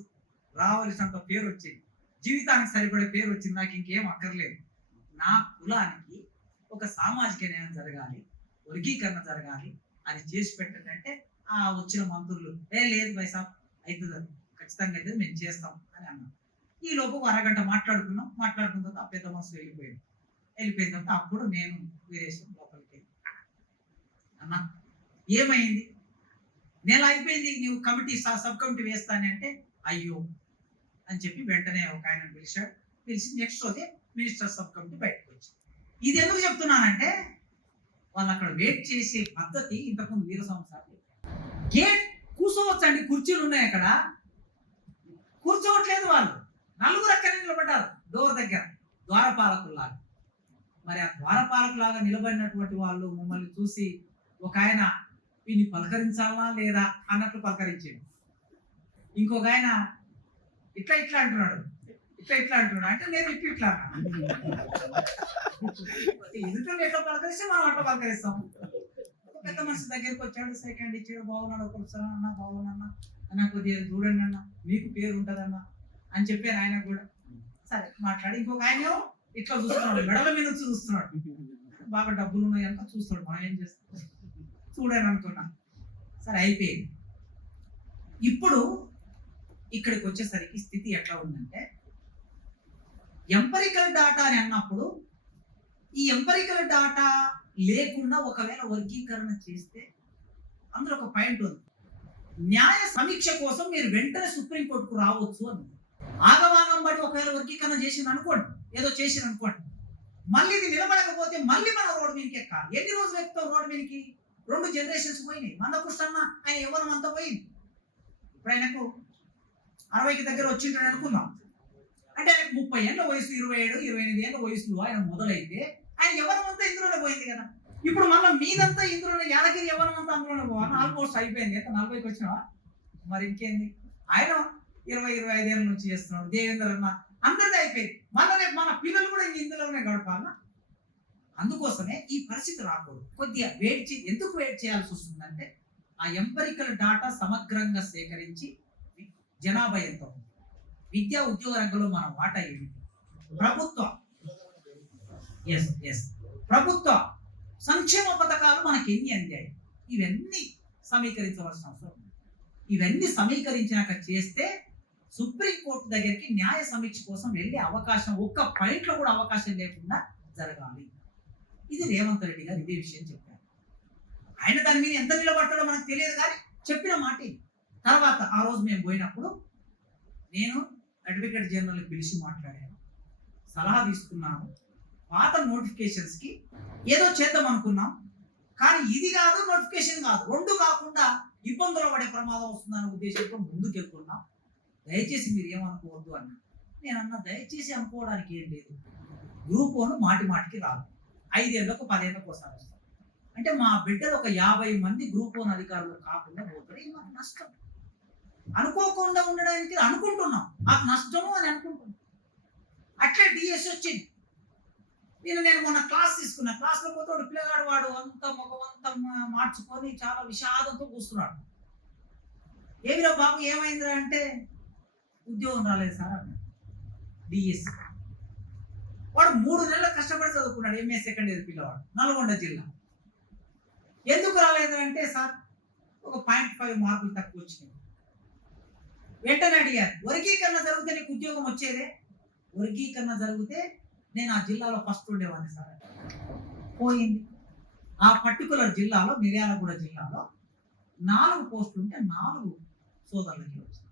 రావాల్సినంత పేరు వచ్చింది, జీవితానికి సరిపడే పేరు వచ్చింది, నాకు ఇంకేం అక్కర్లేదు. నా కులానికి ఒక సామాజిక న్యాయం జరగాలి, వర్గీకరణ జరగాలి, అది చేసి పెట్టండి అంటే ఆ వచ్చిన మంత్రులు లేదు బైసాబ్ అవుతుంది, ఖచ్చితంగా అయితే మేము చేస్తాం అని అన్నాం. ఈ లోపు 1 అరగంట మాట్లాడుకున్న తర్వాత ఆ పెద్ద మనసు వెళ్ళిపోయిన తర్వాత అప్పుడు నేను వీరేశం లోపలికి వెళ్ళి అన్నా ఏమైంది, నెల అయిపోయింది, నువ్వు కమిటీ సబ్ కమిటీ వేస్తానంటే అయ్యో అని చెప్పి వెంటనే ఒక ఆయన పిలిచి నెక్స్ట్ రోజే మినిస్టర్ సబ్ కమిటీ బయటకు వచ్చింది. ఇది ఎందుకు చెప్తున్నానంటే, వాళ్ళు అక్కడ వెయిట్ చేసే పద్ధతి ఇంతకుముందు వీరస్వామి సార్ గేట్ కూర్చోవచ్చండి, కుర్చీలు ఉన్నాయి అక్కడ, కూర్చోవట్లేదు. వాళ్ళు 4 అక్కడ నిలబడ్డారు డోర్ దగ్గర, ద్వారపాలకుల్లాగా. మరి ఆ ద్వారపాలకులాగా నిలబడినటువంటి వాళ్ళు మమ్మల్ని చూసి ఒక ఆయన వీడిని పలకరించాలా లేదా అన్నట్లు పలకరించాడు. ఇంకొక ఆయన ఇట్లా అంటున్నాడు అంటే నేను ఇట్లా ఎదుట ఎట్లా పలకరిస్తే మనం అట్లా పలకరిస్తాం. పెద్ద మనిషి దగ్గరికి వచ్చాడు, సెకండ్ ఇచ్చాడు, బాగున్నాడు, ఒకసారి అన్న బాగున్నా అన్న, కొద్దిగా చూడండి అన్న, మీకు పేరు ఉంటదన్న అని చెప్పారు. ఆయన కూడా సరే మాట్లాడి, ఇంకొక ఆయన ఇట్లా చూస్తున్నాడు, మెడల మీద చూస్తున్నాడు, బాగా డబ్బులు ఉన్నాయి అంతా చూస్తాడు, మనం ఏం చేస్తాం చూడని అనుకున్నా. సరే అయిపోయింది. ఇప్పుడు ఇక్కడికి వచ్చేసరికి స్థితి ఎట్లా ఉందంటే, ఎంపరికల్ డాటా అని అన్నప్పుడు, ఈ ఎంపరికల్ డాటా లేకుండా ఒకవేళ వర్గీకరణ చేస్తే అందులో ఒక పాయింట్ ఉంది, న్యాయ సమీక్ష కోసం మీరు వెంటనే సుప్రీంకోర్టుకు రావచ్చు అని. ఆగమాగం బట్టి ఒకవేళ వర్గీకరణ చేసింది అనుకోండి, ఏదో చేసింది అనుకోండి, మళ్ళీ ఇది నిలబడకపోతే మళ్ళీ మనం రోడ్డు మీదకి ఎక్కాలి. ఎన్ని రోజులు ఎక్కుతాం రోడ్డు మీదకి? 2 జనరేషన్స్ పోయినాయి. మందకృష్ణ ఆయన ఎవరం అంతా పోయింది. ఇప్పుడు ఆయనకు 60కి దగ్గర వచ్చింటాడు అనుకుందాం, అంటే ఆయనకు 30 ఏళ్ళ వయసు, 27, 28 ఏళ్ళ వయసులో ఆయన మొదలైతే ఆయన యవ్వనం అంతా ఇందులోనే పోయింది కదా. ఇప్పుడు మళ్ళీ మీదంతా ఇందులోనే, యాదగిరి యవ్వనం అంతా అందులోనే పోవాలి. ఆల్మోస్ట్ అయిపోయింది. ఎంత 40కి వచ్చినావా, మరి ఇంకేంది. ఆయన 20-25 ఏళ్ళ నుంచి చేస్తున్నాడు. దేవేంద్ర అన్న అందరిది అయిపోయింది. మళ్ళీ రేపు మన పిల్లలు కూడా ఇందులోనే గడపాలన్నా. అందుకోసమే ఈ పరిస్థితి రాకూడదు. కొద్దిగా ఎందుకు వెయిట్ చేయాల్సి వస్తుందంటే, ఆ ఎంపరికల్ డాటా సమగ్రంగా సేకరించి జనాభా ఎంత ఉంది, విద్యా ఉద్యోగ రంగంలో మన వాటా ఏమిటి? ప్రభుత్వ ఎస్ ఎస్ ప్రభుత్వ సంక్షేమ పథకాలు మనకి ఎన్ని అందాయి? ఇవన్నీ సమీకరించవలసిన అవసరం ఉంది. ఇవన్నీ సమీకరించినాక చేస్తే సుప్రీంకోర్టు దగ్గరికి న్యాయ సమీక్ష కోసం వెళ్ళే అవకాశం ఒక్క పాయింట్లో కూడా అవకాశం లేకుండా జరగాలి. ఇది రేవంత్ రెడ్డి గారు ఇదే విషయం చెప్పారు. ఆయన దాని మీద ఎంత నిలబడతాడో మనకు తెలియదు, కానీ చెప్పిన మాట ఇది. తర్వాత ఆ రోజు మేము పోయినప్పుడు నేను అడ్వకేట్ జనరల్ని పిలిచి మాట్లాడాను, సలహా తీసుకున్నాను. పాత నోటిఫికేషన్స్కి ఏదో చేద్దాం అనుకున్నాం, కానీ ఇది కాదు నోటిఫికేషన్ కాదు, రెండు కాకుండా ఇబ్బందులు పడే ప్రమాదం వస్తుందన్న ఉద్దేశంతో ముందుకు వెళ్తున్నాం. దయచేసి మీరు ఏమనుకోవద్దు అన్న. నేను అన్న దయచేసి అనుకోవడానికి ఏం లేదు, గ్రూప్ 1 మాటి మాటికి రాదు, 5 ఏళ్ళకు 10 ఏళ్ళకు ఒకసారి వస్తారు. అంటే మా బిడ్డలు ఒక 50 మంది గ్రూప్ 1 అధికారులు కాకుండా పోతారు, ఇది మాకు నష్టం. అనుకోకుండా ఉండడానికి అనుకుంటున్నాం, మాకు నష్టము అని అనుకుంటున్నాం. అట్లే డిఎస్ వచ్చింది. నేను మొన్న క్లాస్ తీసుకున్నా, క్లాస్లో పోతాడు పిల్లగాడు, వాడు అంత ముఖమంతా మార్చుకొని చాలా విషాదంతో కూస్తున్నాడు. ఏమిరా బాబు ఏమైందిరా అంటే, ఉద్యోగం రాలేదు సార్ అన్నాడు. డిఎస్ వాడు 3 నెలలు కష్టపడి చదువుకున్నాడు, ఎంఏ సెకండ్ ఇయర్ పిల్లవాడు, నల్గొండ జిల్లా. ఎందుకు రాలేదు అంటే, సార్ ఒక 0.5 మార్కులు తక్కువ వచ్చినాయి. వెంటనే అడిగారు, వర్గీకరణ జరిగితే నీకు ఉద్యోగం వచ్చేదే? వర్గీకరణ జరిగితే నేను ఆ జిల్లాలో ఫస్ట్ ఉండేవాడిని సార్. పోయింది. ఆ పర్టికులర్ జిల్లాలో, మిర్యాలగూడ జిల్లాలో 4 పోస్టులు ఉంటే 4 సోదరులకి వచ్చింది.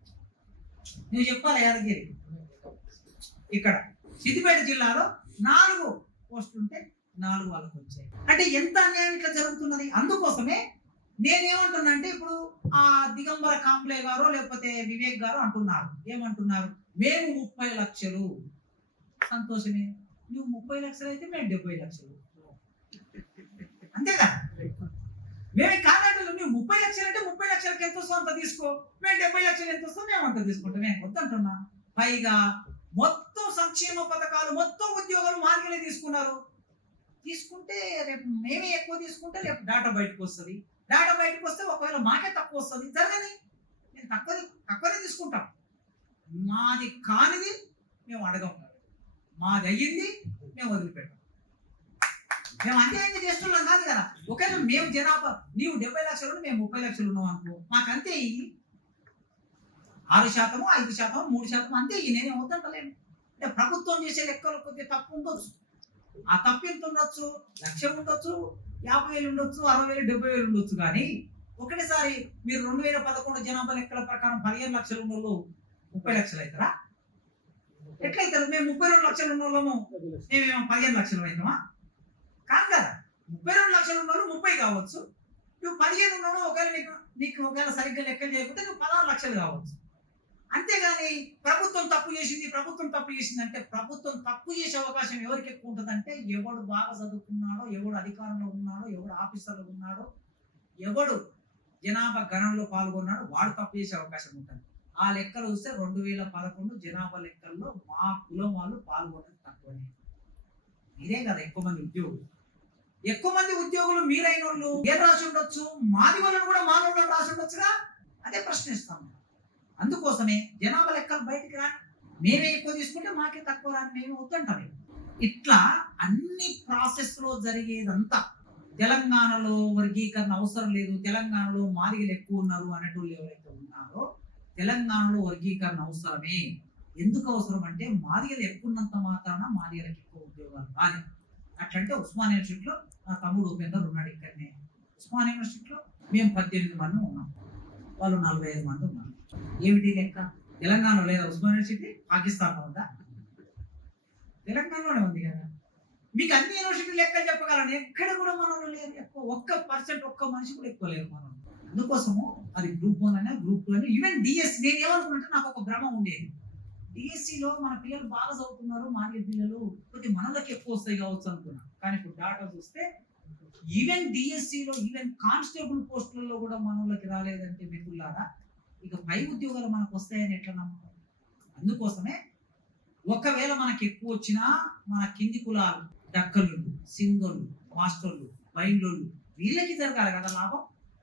నువ్వు చెప్పాలి యాదగిరి. ఇక్కడ సిద్దిపేట జిల్లాలో 4 పోస్టులు ఉంటే 4 వాళ్ళకి వచ్చాయి. అంటే ఎంత అన్యాయం ఇట్లా జరుగుతున్నది. అందుకోసమే నేనేమంటున్నా అంటే, ఇప్పుడు ఆ దిగంబర కాంప్లే గారో లేకపోతే వివేక్ గారు అంటున్నారు, ఏమంటున్నారు, మేము 30 లక్షలు. సంతోషమే, నువ్వు 30 లక్షలు అయితే మేము 70 లక్షలు, అంతేగా. మేము కాదంటే నువ్వు 30 లక్షలు అంటే 30 లక్షలకి ఎంత వస్తుందో అంత తీసుకో, మేము 70 లక్షలు ఎంత వస్తుందో మేము అంత తీసుకుంటాం, మేము వద్దంటున్నా. పైగా మొత్తం సంక్షేమ పథకాలు మొత్తం ఉద్యోగాలు మార్గలే తీసుకున్నారు. తీసుకుంటే రేపు మేమే ఎక్కువ తీసుకుంటే రేపు డాటా బయటకు వస్తుంది, డాటా బయటకు వస్తే ఒకవేళ మాకే తక్కువ వస్తుంది, జరగని నేను తక్కువనే తీసుకుంటాం. మాది కానిది మేము అడగం, మాది అయ్యింది మేము వదిలిపెట్టాం. మేము అన్యాయంగా చేస్తున్నాం కాదు కదా. ఒకవేళ మేము జనాభా నీవు 70 లక్షలు మేము 30 లక్షలు ఉన్నాం అనుకో, మాకు అంతే ఇయ్యి, 6%, 5%, 3% అంతే ఇయ్యి, నేనే వద్దంటలేను. అంటే ప్రభుత్వం చేసే లెక్కలు కొద్దిగా తప్పు ఉండొచ్చు, ఆ తప్పు ఎంత ఉండొచ్చు, 1,00,000 ఉండొచ్చు, 50,000 ఉండొచ్చు, 60,000, 70,000 ఉండొచ్చు. కానీ ఒకటేసారి మీరు 2011 జనాభా లెక్కల ప్రకారం 15 లక్షలు ఉన్న వాళ్ళు 30 లక్షలు అవుతారా? ఎట్లయితారు? మేము 32 లక్షలు ఉన్న వాళ్ళము మేమేమో 15 లక్షలు అవుతామా? కాదు కదా. 32 లక్షలు ఉన్న వాళ్ళు 30 కావచ్చు, నువ్వు 15 ఉన్నావు, ఒకవేళ నీకు ఒకవేళ సరిగ్గా లెక్కలు చేయకపోతే నువ్వు 16 లక్షలు కావచ్చు. అంతేగాని ప్రభుత్వం తప్పు చేసింది అంటే, ప్రభుత్వం తప్పు చేసే అవకాశం ఎవరికి ఎక్కువ ఉంటుందంటే, ఎవడు బాగా చదువుకున్నాడో, ఎవడు అధికారంలో ఉన్నాడో, ఎవడు ఆఫీసర్లో ఉన్నాడో, ఎవడు జనాభా గణనలో పాల్గొన్నాడో వాడు తప్పు చేసే అవకాశం ఉంటుంది. ఆ లెక్కలు చూస్తే 2011 జనాభా లెక్కల్లో మా కులం వాళ్ళు పాల్గొనడం తక్కువనే. మీరే కదా ఎక్కువ మంది ఉద్యోగులు మీరైన వాళ్ళు ఏం రాసి ఉండొచ్చు, మాది వాళ్ళని కూడా మానవులను రాసి ఉండొచ్చుగా. అదే ప్రశ్నిస్తాం. అందుకోసమే జనాభా లెక్కలు బయటికి రాని, మేమే ఎక్కువ తీసుకుంటే మాకే తక్కువ రాని, మేము వద్దంటాం. ఇట్లా అన్ని ప్రాసెస్ లో జరిగేదంతా, తెలంగాణలో వర్గీకరణ అవసరం లేదు, తెలంగాణలో మాదిగలు ఎక్కువ ఉన్నారు అనేటోళ్ళు ఎవరైతే ఉన్నారో, తెలంగాణలో వర్గీకరణ అవసరమే. ఎందుకు అవసరం అంటే, మాదిగలు ఎక్కువ ఉన్నంత మాత్రాన మాదిగలకు ఎక్కువ ఉద్యోగాలు రాలేదు. అట్లంటే ఉస్మాన్ యూనివర్సిటీలో నా తమ్ముడు ఉపేందర్ ఉన్నాడు ఇక్కడనే. ఉస్మాన్ యూనివర్సిటీలో మేము 18 మంది ఉన్నాం, వాళ్ళు 45 మంది ఉన్నారు. ఏమిటి లెక్క? తెలంగాణలో లేదా ఉస్మాన్ యూనివర్సిటీ? పాకిస్తాన్లో ఉందా? తెలంగాణలోనే ఉంది కదా. మీకు అన్ని యూనివర్సిటీ లెక్కలు చెప్పగలను, ఎక్కడ కూడా మనలో లేరు ఎక్కువ, 1% ఒక్క మనిషి కూడా ఎక్కువ లేరు మనం. అందుకోసము అది గ్రూప్ 1 అయినా గ్రూప్ 2 అయినా, ఈవెన్ డిఎస్. నేను ఏమనుకుంటే, నాకు ఒక భ్రమ ఉండేది, డిఎస్సిలో మన పిల్లలు బాగా చదువుతున్నారు, మాదిగ పిల్లలు కొద్దిగా మనలోకి ఎక్కువ వస్తాయి కావచ్చు అనుకున్నా. కానీ ఇప్పుడు డాటా చూస్తే ఈవెన్ డిఎస్సిలో, ఈవెన్ కానిస్టేబుల్ పోస్టులలో కూడా మనలోకి రాలేదంటే మిత్రులారా, ఇక పై ఉద్యోగాలు మనకు వస్తాయని ఎట్లా నమ్మకం? అందుకోసమే ఒకవేళ మనకి ఎక్కువ వచ్చినా మన కింది కులాలు, దక్కలు, సింధోళ్ళు, మాస్టర్లు, బైండ్లోళ్ళు, వీళ్ళకి జరగాలి కదా లాభం.